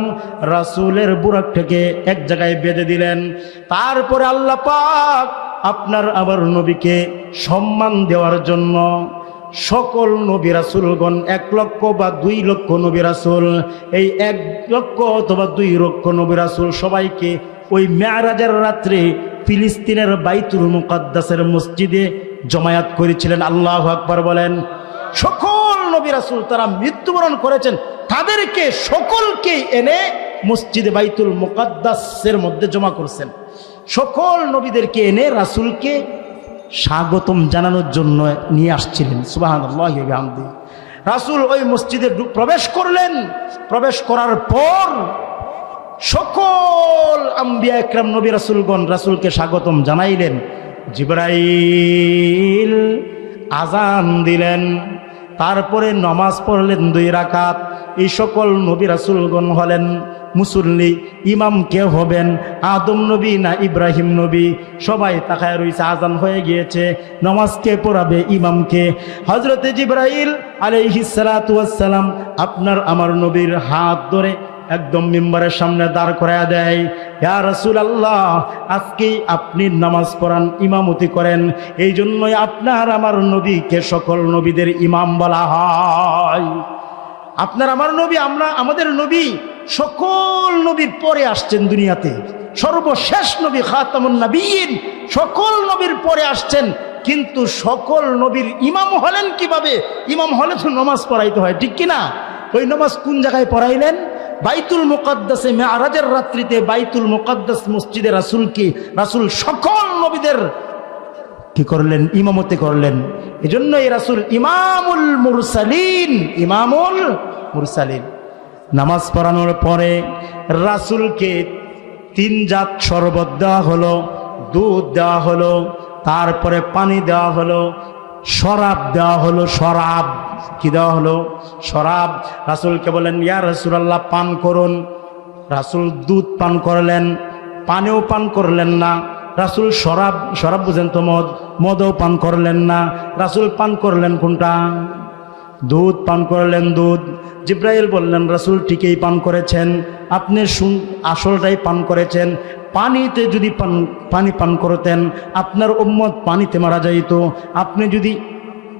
রাসূলের বুরাকটাকে এক জায়গায় বেঁধে দিলেন। তারপরে আল্লাহ পাক আপনার আবার নবীকে সম্মান দেওয়ার জন্য সকল নবী রাসূলগণ 1 লক্ষ বা 2 লক্ষ নবী রাসূল, এই 1 লক্ষ অথবা 2 লক্ষ নবী রাসূল সবাইকে ওই মেরাজের রাত্রে ফিলিস্তিনের বাইতুল মুকদ্দাসের মসজিদে জমায়েত করেছিলেন। আল্লাহু আকবার বলেন। সকল নবী রাসূল তারা মৃত্যুবরণ করেছেন, তাদেরকে সকলকে এনে মসজিদে বাইতুল মুকদ্দাসের মধ্যে জমা করছেন। সকল নবীদেরকে এনে রাসূলকে স্বাগতম জানানোর জন্য নিয়ে আসছিলেন। সুবহানাল্লাহি ওয়া বিহামদিহি। রাসূল ওই মসজিদে প্রবেশ করলেন। প্রবেশ করার পর সকল আম্বিয়া একরাম নবী রাসূলগণ রাসূলকে স্বাগতম জানাইলেন। জিবরাইল আজান দিলেন, তারপরে নামাজ পড়লেন 2 রাকাত। এই সকল নবী রাসূলগণ হলেন মুসল্লি। ইমাম কে হবেন, আদম নবী না ইব্রাহিম নবী? সবাই তাকায় রয়েছে, আজান হয়ে গিয়েছে, নামাজ কে পড়াবে? ইমামকে। হযরতে জিবরাইল আলাইহিস সালাতু ওয়াস সালাম আপনার আমার নবীর হাত ধরে একদম মিম্বারের সামনে দাঁড় করায়া দেয়। ইয়া রাসূলুল্লাহ, আজকে আপনি নামাজ পড়ান, ইমামতি করেন, এই জন্যই আপনার আমার নবীকে সকল নবীদের ইমাম বলা হয়। আপনার আমার নবী, আমাদের নবী সকল নবীর পরে আসছেন দুনিয়াতে। সর্বশেষ নবী খাতামুন নবিয়্যিন, সকল নবীর পরে আসছেন, কিন্তু সকল নবীর ইমাম হলেন কিভাবে? ইমাম হলে তো নামাজ পড়াইতে হয়, ঠিক কিনা? ওই নামাজ কোন জায়গায় পড়াইলেন? বাইতুল মুকদ্দাসে মেরাজের রাত্রিতে বাইতুল মুকদ্দাস মসজিদে রাসূল সকল নবীদের কি করলেন? ইমামতি করলেন। এজন্য এই রাসূল ইমামুল মুরসালিন, ইমামুল মুরসালিন। নামাজ পড়ানোর পরে রাসূলকে 3 জাত শরবত দেওয়া হলো, দুধ দেওয়া হলো, তারপরে পানি দেওয়া হলো, শরাব দেওয়া হলো। শরাব কি দেওয়া হলো? শরাব। রাসূলকে বলেন, ইয়া রাসূলুল্লাহ পান করুন। রাসূল দুধ পান করলেন, পানিও পান করলেন না। রাসূল শরাব বুঝেন তো, মদও পান করলেন না। রাসূল পান করলেন কোনটা? দুধ পান করলেন, দুধ। জিবরাইল বললেন, রাসূল ঠিকই পান করেছেন, আপনি আসলটাই পান করেছেন। পানিতে যদি পানি পান করতেন আপনার উম্মত পানিতে মারা যাইত। আপনি যদি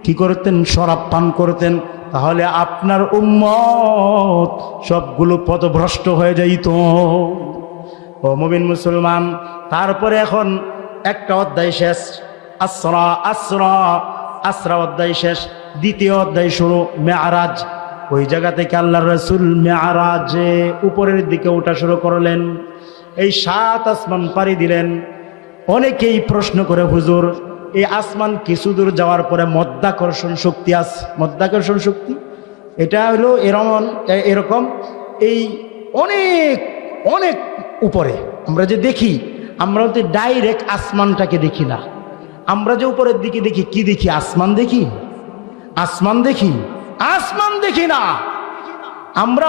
কি করতেন? শরাব পান করতেন, তাহলে আপনার উম্মত সবগুলো পথভ্রষ্ট হয়ে যাইত। ও মুমিন মুসলমান, তারপরে এখন একটা অধ্যায় শেষ, আসরা অধ্যায় শেষ, দ্বিতীয় অধ্যায় শুরু, মেরাজ। ওই জায়গা থেকে আল্লাহর রাসূল মেরাজে উপরের দিকে ওঠা শুরু করলেন। এই 7 আসমান পাড়ি দিলেন। অনেকেই প্রশ্ন করে, হুজুর এই আসমান কিছু দূর যাওয়ার পরে মধ্যাকর্ষণ শক্তি আছে, মধ্যাকর্ষণ শক্তি এটা হলো এরকম এই অনেক অনেক উপরে আমরা যে দেখি, আমরা তো ডাইরেক্ট আসমানটাকে দেখি না। আমরা যে উপরের দিকে দেখি, কি দেখি? আসমান দেখি, আসমান দেখি, আসমান দেখি না। আমরা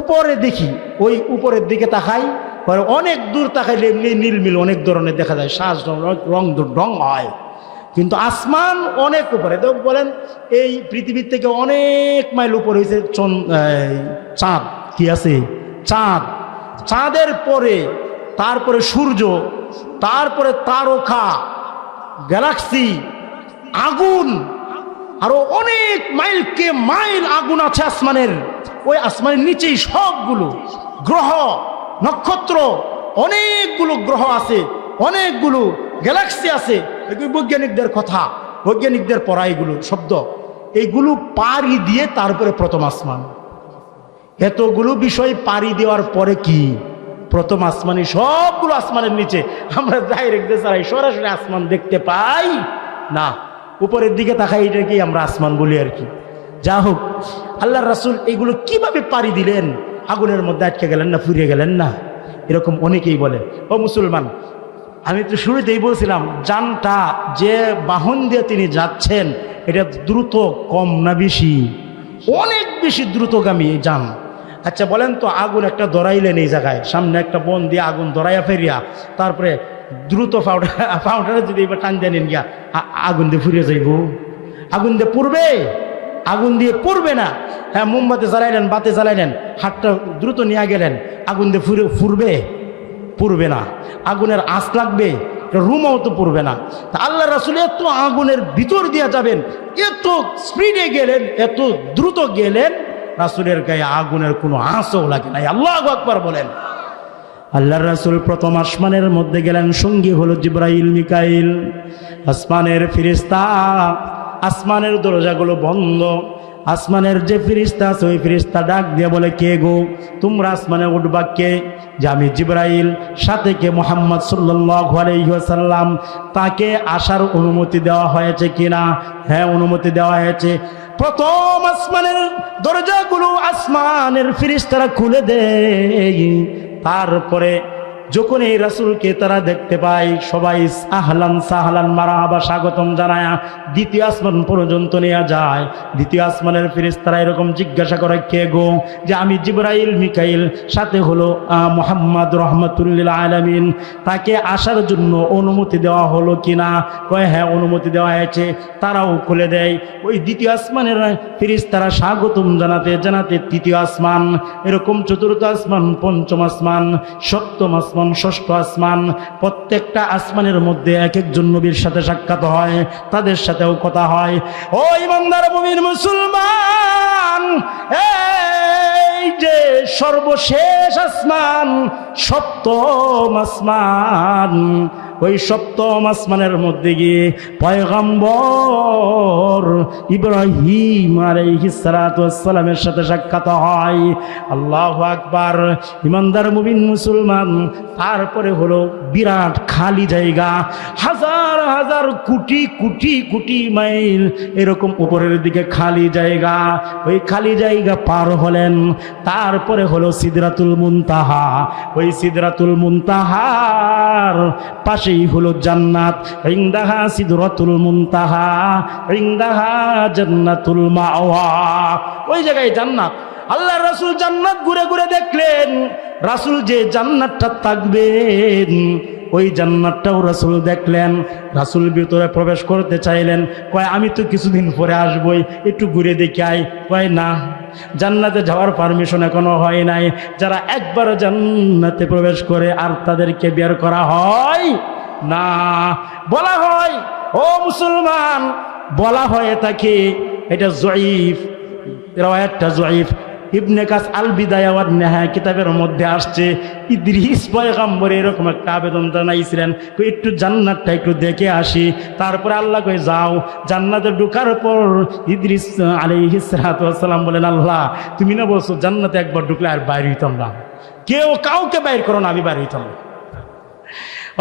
উপরে দেখি, ওই উপরের দিকে তাকাই, অনেক দূর তাকাইলে এমনি নীলমিল অনেক ধরনের দেখা যায়, শ্বাস রং হয়, কিন্তু আসমান অনেক উপরে। তো বলেন এই পৃথিবীর থেকে অনেক মাইল উপরে হয়েছে চাঁদ। কি আছে? চাঁদ। চাঁদের পরে তারপরে সূর্য, তারপরে তারকা, গ্যালাক্সি, আগুন, আরো অনেক মাইলকে মাইল আগুন আছে আসমানের। ওই আসমানের নিচেই সবগুলো গ্রহ নক্ষত্র, অনেকগুলো গ্রহ আছে, অনেকগুলো গ্যালাক্সি আছে। এগুলো বৈজ্ঞানিকদের কথা, বৈজ্ঞানিকদের পড়া এগুলো শব্দ। এইগুলো পাড়ি দিয়ে তারপরে প্রথম আসমান। এতগুলো বিষয় পাড়ি দেওয়ার পরে কি প্রথম আসমানই? সবগুলো আসমানের নিচে। আমরা ডাইরেক্ট ছাড়াই সরাসরি আসমান দেখতে পাই না, উপরের দিকে তাকাই, এটাকে আমরা আসমান বলি আর কি। যা হোক, আল্লাহর রাসূল এগুলো কিভাবে পাড়ি দিলেন? আগুনের মধ্যে আটকে গেলেন না, ফুরিয়ে গেলেন না? এরকম অনেকেই বলে। ও মুসলমান, আমি তো শুরুতেই বলছিলাম, যানটা যে বাহন দিয়ে তিনি যাচ্ছেন এটা দ্রুত কম না বেশি? অনেক বেশি দ্রুতগামী যান। আচ্ছা বলেন তো, আগুন একটা ধরাইলেন এই জায়গায়, সামনে একটা বন দিয়ে আগুন ধরাইয়া ফেরিয়া, তারপরে দ্রুত পাউডারে যদি এবার টান দিয়ে নিন গিয়া, আগুন দিয়ে ফুরিয়ে যাইব? আগুন দিয়ে পুড়বে? আগুন দিয়ে পুড়বে না। হ্যাঁ, মোমবাতি জ্বালাইলেন, বাতি জ্বালাইলেন, হাতটা দ্রুত নিয়ে গেলেন, আগুন দিয়ে ফুরবে? পুড়বে না। আগুনের আঁচ লাগবে, রুমও তো পুড়বে না। তা আল্লাহ রাসূল এত আগুনের ভিতর দিয়ে যাবেন, এত স্পিডে গেলেন, এত দ্রুত গেলেন, রাসূলের গায়ে আগুনের কোনো আঁচও লাগে নাই। আল্লাহু আকবার বলেন। আল্লাহর রাসূল প্রথম আসমানের মধ্যে গেলেন, সঙ্গী হলো জিবরাইল, মিকাইল, আসমানের ফেরেশতা। আসমানের দরজাগুলো বন্ধ। আসমানের যে ফেরেশতা আছে ওই ফেরেশতা ডাক দিয়ে বলে, কে গো? তোমরা আসমানে উঠবা কে? যে আমি জিবরাইল। সাথে কে? মুহাম্মদ সাল্লাল্লাহু আলাইহি ওয়াসাল্লাম। তাকে আসার অনুমতি দেওয়া হয়েছে কিনা? হ্যাঁ, অনুমতি দেওয়া হয়েছে। প্রথম আসমানের দরজাগুলো আসমানের ফেরেশতারা খুলে দেয়। তারপরে যখন এই রাসূলকে তারা দেখতে পায়, সবাই আহলান সাহলান মারহাবা স্বাগতম জানায় দ্বিতীয় আসমান পর্যন্ত নিয়ে যায়। দ্বিতীয় আসমানের ফেরেশতারা এরকম জিজ্ঞাসা করে, কে গো? যে আমি জিবরাইল, মিকাইল, সাথে হলো মুহাম্মদ রাহমাতুল লিল আলামিন। তাকে আসার জন্য অনুমতি দেওয়া হলো কিনা? কয় হ্যাঁ, অনুমতি দেওয়া হয়েছে। তারাও খুলে দেয়। ওই দ্বিতীয় আসমানের ফেরেশতারা স্বাগতম জানাতে জানাতে তৃতীয় আসমান, এরকম চতুর্থ আসমান, পঞ্চম আসমান, সপ্তম আসমান, ষষ্ঠ আসমান, প্রত্যেকটা আসমানের মধ্যে এক একজন নবীর সাথে সাক্ষাৎ হয়, তাদের সাথেও কথা হয়। ও ইমানদার মুমিন মুসলমান, এই যে সর্বশেষ আসমান, সপ্তম আসমান, ওই সপ্তম আসমানের মধ্যে গিয়ে পয়গম্বর ইব্রাহিম আলাইহিস সালাতু ওয়াস সালামের সাথে সাক্ষাৎ হয়। আল্লাহু আকবার। ইমানদার মুমিন মুসলমান, তারপরে হলো বিরাট খালি জায়গা, হাজার হাজার কোটি কোটি কোটি মাইল এরকম উপরের দিকে খালি জায়গা। ওই খালি জায়গা পার হলেন, তারপরে হলো সিদরাতুল মুনতাহা। ওই সিদরাতুল মুনতাহার পাশেই হলো জান্নাত। ইনদাহা সিদরাতুল মুনতাহা, ইনদাহা জান্নাতুল মাওয়া। ওই জায়গায় জান্নাত। আল্লাহর রাসূল জান্নাত ঘুরে ঘুরে দেখলেন। রাসূল যে জান্নাতটা থাকবেন, ওই জান্নাতটাও রাসূল দেখলেন। রাসূল ভিতরে প্রবেশ করতে চাইলেন। কয় আমি তো কিছুদিন পরে আসবই, একটু ঘুরে দেখে আই। কয় না, জান্নাতে যাওয়ার পারমিশন এখনো হয় নাই। যারা একবার জান্নাতে প্রবেশ করে আর তাদেরকে বের করা হয় না। বলা হয়, ও মুসলমান, বলা হয় তাকে, এটা জয়ীফ, রাওয়ায়াতটা জয়ীফ। ইবনে কাস আল বিদায়া ওয়ান নিহায়া কিতাবের মধ্যে আসছে, ইদ্রিস পয়গম্বর এরকম একটা আবেদন জানাইছিলেন, একটু জান্নাতটা একটু দেখে আসি। তারপরে আল্লাহ কই যাও। জান্নাতে ঢোকার পর ইদ্রিস আলাইহিস সালাতু ওয়াস সালাম বলেন, আল্লাহ তুমি না বলছো জান্নাতে একবার ঢুকলে আর বাইরে হইতাম না, কেউ কাউকে বাইর করো না, আমি বাইরে হইতাম না।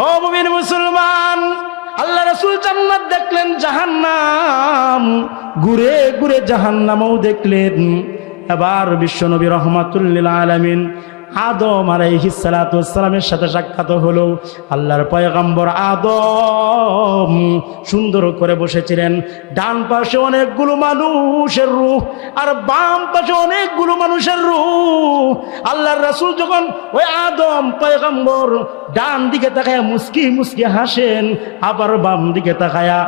ও মুমিন মুসলমান, আল্লাহ রাসূল জান্নাত দেখলেন, জাহান্নাম ঘুরে ঘুরে জাহান্নামও দেখলেন। এবার বিশ্বনবী রাহমাতুল লিল আলামিন আদম আলাইহিস সালাতু ওয়াস সালামের সাথে সাক্ষাৎ হলো। আল্লাহর পয়গম্বর আদম সুন্দর করে বসেছিলেন। ডান পাশে অনেকগুলো মানুষের রূহ আর বাম পাশে অনেকগুলো মানুষের রূহ। আল্লাহর রাসূল যখন ওই আদম পয়গম্বর ডান দিকে তাকায়া মুস্কি মুস্কি হাসেন, আবার বাম দিকে তাকায়া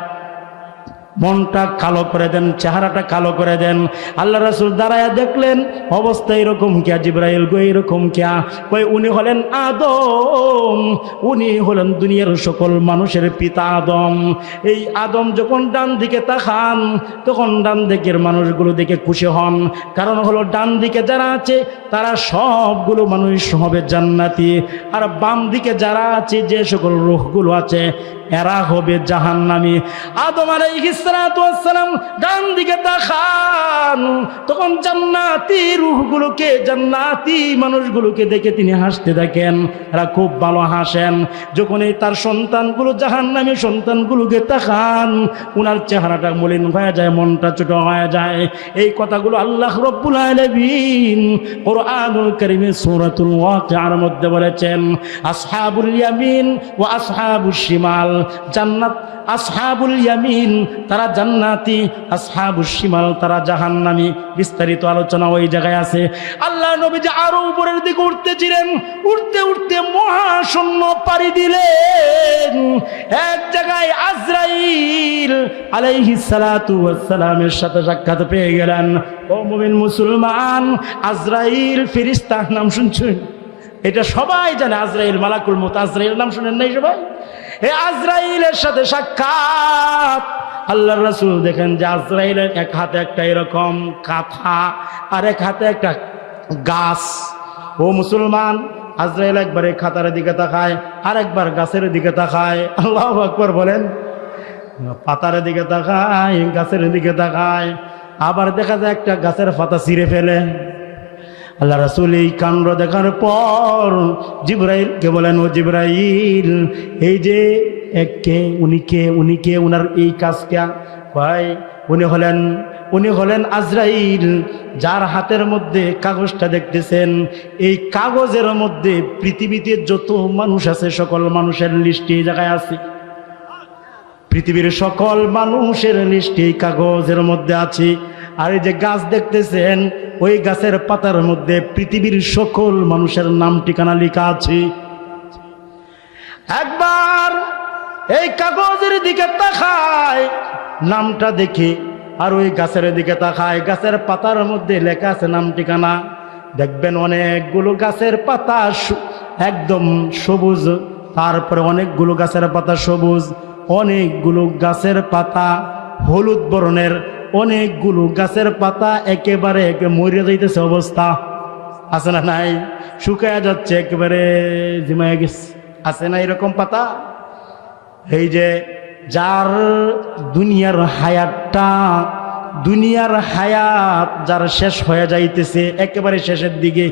মনটা কালো করে দেন, চেহারাটা কালো করে দেন। আল্লাহ রাসূল দাঁড়ায়া দেখলেন অবস্থা এরকম কিয়া, জিবরাইল গো এরকম কিয়া? কই উনি হলেন আদম, উনি হলেন দুনিয়ার সকল মানুষের পিতা আদম। এই আদম যখন ডান দিকে তাকান তখন ডান দিকের মানুষগুলো দেখে খুশি হন, কারণ হলো ডান দিকে যারা আছে তারা সবগুলো মানুষ হবে জান্নাতি, আর বাম দিকে যারা আছে যে সকল রূহগুলো আছে এরা হবে জাহান্নামী। আদম আলাইহিস সালাতু ওয়াস সালাম ডান দিকে তাকান, তখন জান্নাতি রূহগুলোকে, জান্নাতি মানুষগুলোকে দেখে তিনি হাসতে দেখেন, এরা খুব ভালো হাসেন। যখন এই তার সন্তানগুলো জাহান্নামী সন্তানগুলোকে তাকান, উনার চেহারাটা মলিন হয়ে যায়, মনটা ছোট হয়ে যায়। এই কথাগুলো আল্লাহ রাব্বুল আলামিন কোরআনুল কারীমে সূরাতুল ওয়াকিআর মধ্যে বলেছেন, আসহাবুল ইয়ামিন ওয়া আসহাবুশ শিমাল, জান্নাত আসহাবুল ইয়ামিন তারা জান্নাতি, আসহাবুশ শিমাল তারা জাহান্নামী। বিস্তারিত আলোচনা ওই জায়গায় আছে। আল্লাহ নবী যে আরো উপরের দিকে উঠতেছিলেন, উঠতে উঠতে মহাশূন্য পাড়ি দিলেন। এক জায়গায় আজরাইল আলাইহিস সালাতু ওয়াস সালামের সাথে সাক্ষাৎ পেয়ে গেলেন। ও মুমিন মুসলমান, আজরাইল ফেরেশতা নাম শুনছেন? এটা সবাই জানে, আজরাইল মালাকুল মউত। আজরাইল নাম শুনেন নাই সবাই? এই আজরাইলের সাথে সাক্ষাৎ। আল্লাহর রাসূল দেখেন যে আজরাইলের এক হাতে একটা এরকম কাঁথা আর এক হাতে একটা গাছ। ও মুসলমান, আজরাইল একবার এই খাতার দিকে তাকায় আর একবার গাছের দিকে তাকায়। আল্লাহু আকবার বলেন। পাতার দিকে তাকায়, গাছের দিকে তাকায়, আবার দেখা যায় একটা গাছের পাতা ছিঁড়ে ফেলে। আল্লাহ রাসূল এই কাণ্ড দেখার পর জিবরাইলকে বলেন, ও জিবরাইল, এই যে উনি কে উনার এই কাজ কে? ভাই উনি হলেন আজরাইল, যার হাতের মধ্যে কাগজটা দেখতেছেন। এই কাগজের মধ্যে পৃথিবীতে যত মানুষ আছে সকল মানুষের লিস্ট এই জায়গায় আছে। পৃথিবীর সকল মানুষের লিস্ট এই কাগজের মধ্যে আছে। আর এই যে গাছ দেখতেছেন, ওই গাছের পাতার মধ্যে পৃথিবীর সকল মানুষের নাম ঠিকানা লেখা আছে। একবার এই কাগজের দিকে তাকায়, নামটা দেখে, আর ওই গাছের দিকে তাকায়, গাছের পাতার মধ্যে লেখা আছে নাম ঠিকানা। দেখবেন অনেকগুলো গাছের পাতা একদম সবুজ, তারপরে অনেকগুলো গাছের পাতা সবুজ, অনেকগুলো গাছের পাতা হলুদ বর্ণের, অনেকগুলো গাছের পাতা একেবারে মরে যাইতেছে অবস্থা আছে না নাই? শুকায় যাচ্ছে, একেবারে জিমায় গেছে, আছে না এরকম পাতা? এই যে যার দুনিয়ার হায়াত যার শেষ হয়ে যাইতেছে, একেবারে শেষের দিকে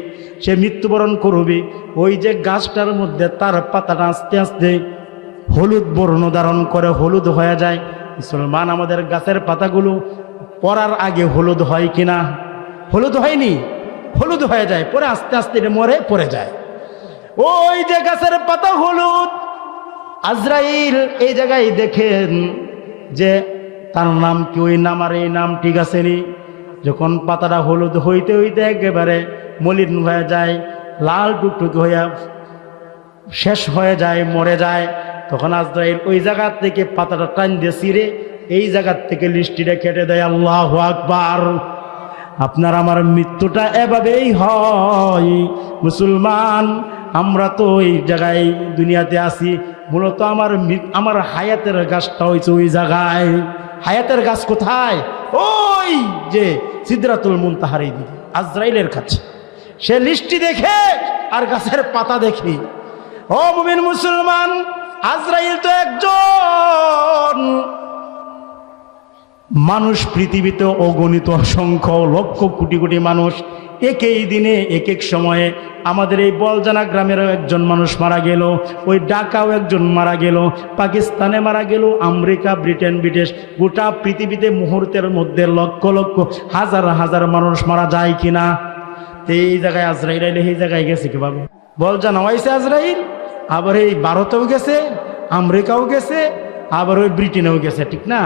সে মৃত্যুবরণ করবে, ওই যে গাছটার মধ্যে তার পাতাটা আস্তে আস্তে হলুদ বর্ণ ধারণ করে, হলুদ হয়ে যায়। মুসলমান, আমাদের গাছের পাতাগুলো পরার আগে হলুদ হয় কিনা? হলুদ হয়নি, হলুদ হয়ে যায়, পরে আস্তে আস্তে মরে পড়ে যায়। ওই যে গাছের পাতা হলুদ, আজরাইল এই জায়গায় দেখেন যে তার নাম কি, ওই নাম আর এই নাম ঠিক আছে নি? যখন পাতাটা হলুদ হইতে হইতে একেবারে মলিন হয়ে যায়, লাল টুকটুকি হইয়া শেষ হয়ে যায়, মরে যায়, তখন আজরাইল ওই জায়গা থেকে পাতাটা টান দিয়ে ছিঁড়ে এই জায়গার থেকে লিস্টিটা কেটে দেয়। আল্লাহু আকবার। আপনার আমার মৃত্যুটা এভাবেই হয়। মুসলমান, আমরা তো ওই জায়গায় দুনিয়াতে আছি, মূলত আমার হায়াতের গাছটা হয়েছে ওই জায়গায়। হায়াতের গাছ কোথায়? ওই যে সিদরাতুল মুনতাহার এই দিকে, আজরাইলের কাছে। সে লিস্টি দেখে আর গাছের পাতা দেখে। ও মুমিন মুসলমান, আজরাইল তো একজন মানুষ, পৃথিবীতে অগণিত অসংখ্য লক্ষ কোটি কোটি মানুষ। একই দিনে এক এক সময়ে আমাদের এই বলজানা গ্রামেরও একজন মানুষ মারা গেল, ওই ঢাকাও একজন মারা গেল, পাকিস্তানে মারা গেল, আমেরিকা, ব্রিটেন, বিদেশ, গোটা পৃথিবীতে মুহূর্তের মধ্যে লক্ষ লক্ষ হাজার হাজার মানুষ মারা যায় কিনা? এই জায়গায় আজরাইল এই জায়গায় গেছে কিভাবে? বলজানা হয়েছে আজরাইল, আবার এই ভারতেও গেছে, আমেরিকাও গেছে, আবার ওই ব্রিটেনেও গেছে, ঠিক না?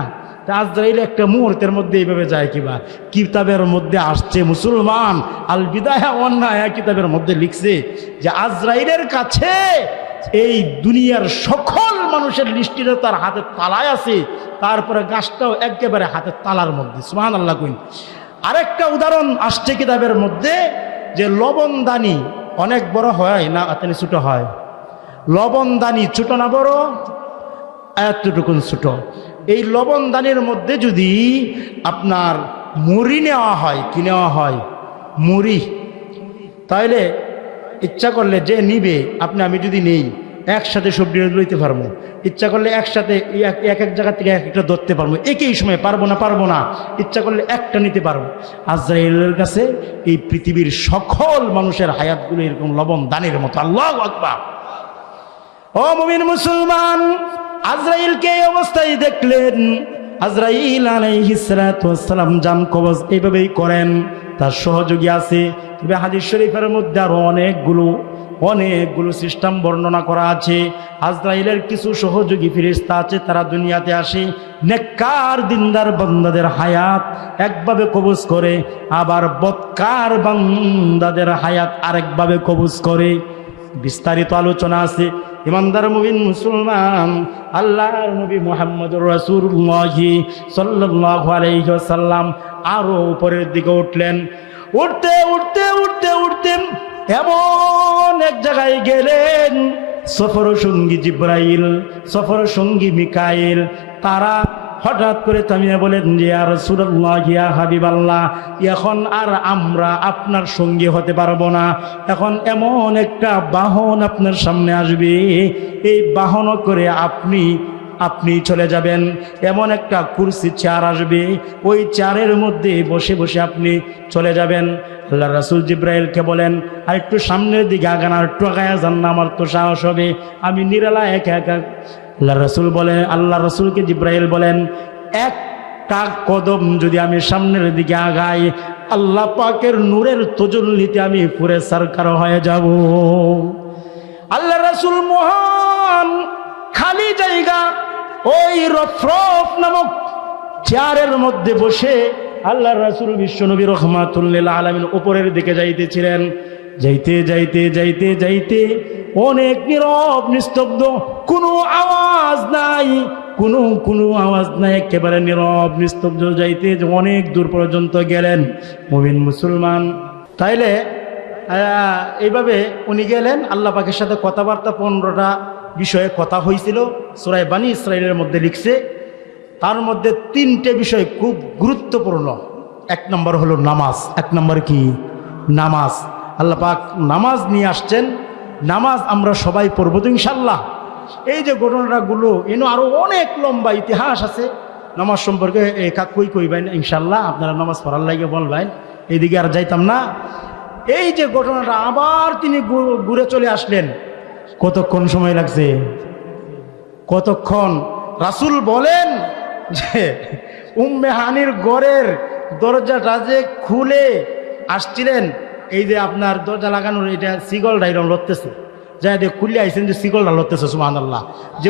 আজরাইল একটা মুহূর্তের মধ্যে এইভাবে যায় কিবা? কিতাবের মধ্যে আসছে, মুসলমান, আল বিদায়া ওয়ান নিহায়া কিতাবের মধ্যে লিখছে যে আজরাইলের কাছে এই দুনিয়ার সকল মানুষের লিস্টিটা তার হাতে তালায় আছে, তারপরে গাছটাও একেবারে হাতের তালার মধ্যে। সুবহানাল্লাহ কইন। আরেকটা উদাহরণ আসছে কিতাবের মধ্যে যে লবণদানি অনেক বড় হয় না এতনি ছোট হয়? লবণদানি ছোট না বড়? এতটুকুন ছোট। এই লবণদানির মধ্যে যদি আপনার মুড়ি নেওয়া হয়, কি নেওয়া হয়? মুড়ি। তাইলে ইচ্ছা করলে যে নিবে, আপনি আমি যদি নেই একসাথে সবজি লইতে পারবো, ইচ্ছা করলে একসাথে এক এক জায়গা থেকে এক একটা ধরতে পারবো, একই সময় পারবো না, ইচ্ছা করলে একটা নিতে পারবো। আজরাইলের কাছে এই পৃথিবীর সকল মানুষের হায়াতগুলো এরকম লবণ দানের মতো। আল্লাহু আকবার। ও মুমিন মুসলমান, আজরাইলকে এই অবস্থায় দেখলেন। আজরাইল আলাইহিস সালাতু ওয়াস সালাম জান কবজ এইভাবেই করেন, তার সহযোগী আছে। তবে হাদিস শরীফের মধ্যে আরো অনেকগুলো সিস্টেম বর্ণনা করা আছে। আজরাইলের কিছু সহযোগী ফেরেশতা আছে, তারা দুনিয়াতে আসে, নেককার দিনদার বান্দাদের হায়াত একভাবে কবজ করে, আবার বদকার বান্দাদের হায়াত আরেকভাবে কবজ করে। বিস্তারিত আলোচনা আছে। ইমানদার মুমিন মুসলমান, আল্লাহর নবী মুহাম্মদুর রাসূলুল্লাহ সাল্লাল্লাহু আলাইহি ওয়াসাল্লাম আরো উপরের দিকে উঠলেন। উঠতে উঠতে উঠতে উঠতে এমন এক জায়গায় গেলেন, সফর সঙ্গী জিব্রাইল, সফর সঙ্গী মিকাইল, তারা হঠাৎ করে থামিয়ে বলেন যে ইয়া রাসূলুল্লাহ, ইয়া হাবিবাল্লাহ, এখন আর আমরা আপনার সঙ্গী হতে পারবো না। এখন এমন একটা বাহন আপনার সামনে আসবে, এই বাহন করে আপনি চলে যাবেন। এমন একটা কুরসি চেয়ার আসবে, ওই চেয়ারের মধ্যে বসে বসে আপনি চলে যাবেন। আল্লাহ রাসূল জিব্রাইলকে বলেন, আর একটু সামনের দিকে আগান, আর একটু আগায়া যান না, আমার তো সাহস হবে, আমি নিরালা একা একা। আল্লাহ রাসূলকে জিব্রাইল বলেন, একটা কদম যদি আমি সামনের দিকে আগাই, আল্লাহ পাকের নূরের তজল্লিতে আমি পুরে সরকার হয়ে যাব। আল্লাহ রাসূল মহান খালি জায়গা ওই রফরফ নামক চেয়ারের মধ্যে বসে আল্লাহ রাসূল বিশ্বনবী রাহমাতুল লিল আলামিন উপরের দিকে যাইতেছিলেন। যাইতে যাইতে যাইতে যাইতে অনেক নীরব নিস্তব্ধ, কোনো আওয়াজ নাই, কোনো আওয়াজ নাই, একেবারে নীরব নিস্তব্ধ। যাইতে অনেক দূর পর্যন্ত গেলেন মুমিন মুসলমান। তাইলে এইভাবে উনি গেলেন, আল্লাহ পাকের সাথে কথাবার্তা 15টা বিষয়ে কথা হয়েছিল, সূরা বানী ইসরাঈলের মধ্যে লিখছে। তার মধ্যে 3টে বিষয় খুব গুরুত্বপূর্ণ। 1 নম্বর হলো নামাজ। 1 নম্বর কি? নামাজ। আল্লাহ পাক নামাজ নিয়ে আসছেন, নামাজ আমরা সবাই পড়ব তো ইনশাল্লাহ। এই যে ঘটনাগুলো এনো আরো অনেক লম্বা ইতিহাস আছে নামাজ সম্পর্কে, কই কইবেন ইনশাল্লাহ, আপনারা নামাজ পড়ার লাগে বলবেন, এইদিকে আর যাইতাম না। এই যে ঘটনাটা আবার তিনি ঘুরে চলে আসলেন, কতক্ষণ সময় লাগছে? কতক্ষণ? রাসূল বলেন যে উম্মে হানির ঘরের দরজাটা যে খুলে আসছিলেন, এই যে আপনার দরজা লাগানোর এটা সিগলটা এরকম লড়তেছে, যা দিয়ে খুলে আইছেন যে সিগলটা লড়তেছে। সুবহানাল্লাহ। যে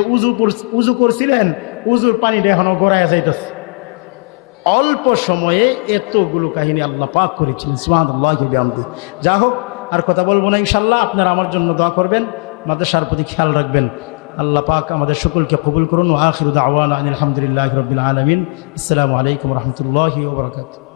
উজু করছিলেন, উজুর পানিটা এখনো গড়ায় যাইতেছে। অল্প সময়ে এতগুলো কাহিনী আল্লাহ পাক করেছিলেন। সুবহানাল্লাহ বিহামদি। যা হোক, আর কথা বলবো না ইনশাল্লাহ। আপনারা আমার জন্য দোয়া করবেন, মাদ্রাসার প্রতি খেয়াল রাখবেন। আল্লাহ পাক আমাদের সকলকে কবুল করুন। ওয়া আখিরু দাওয়ানা আনিল হামদুলিল্লাহি রাব্বিল আলামিন। আসসালামু আলাইকুম ওয়া রাহমাতুল্লাহি ওয়া বারাকাতুহু।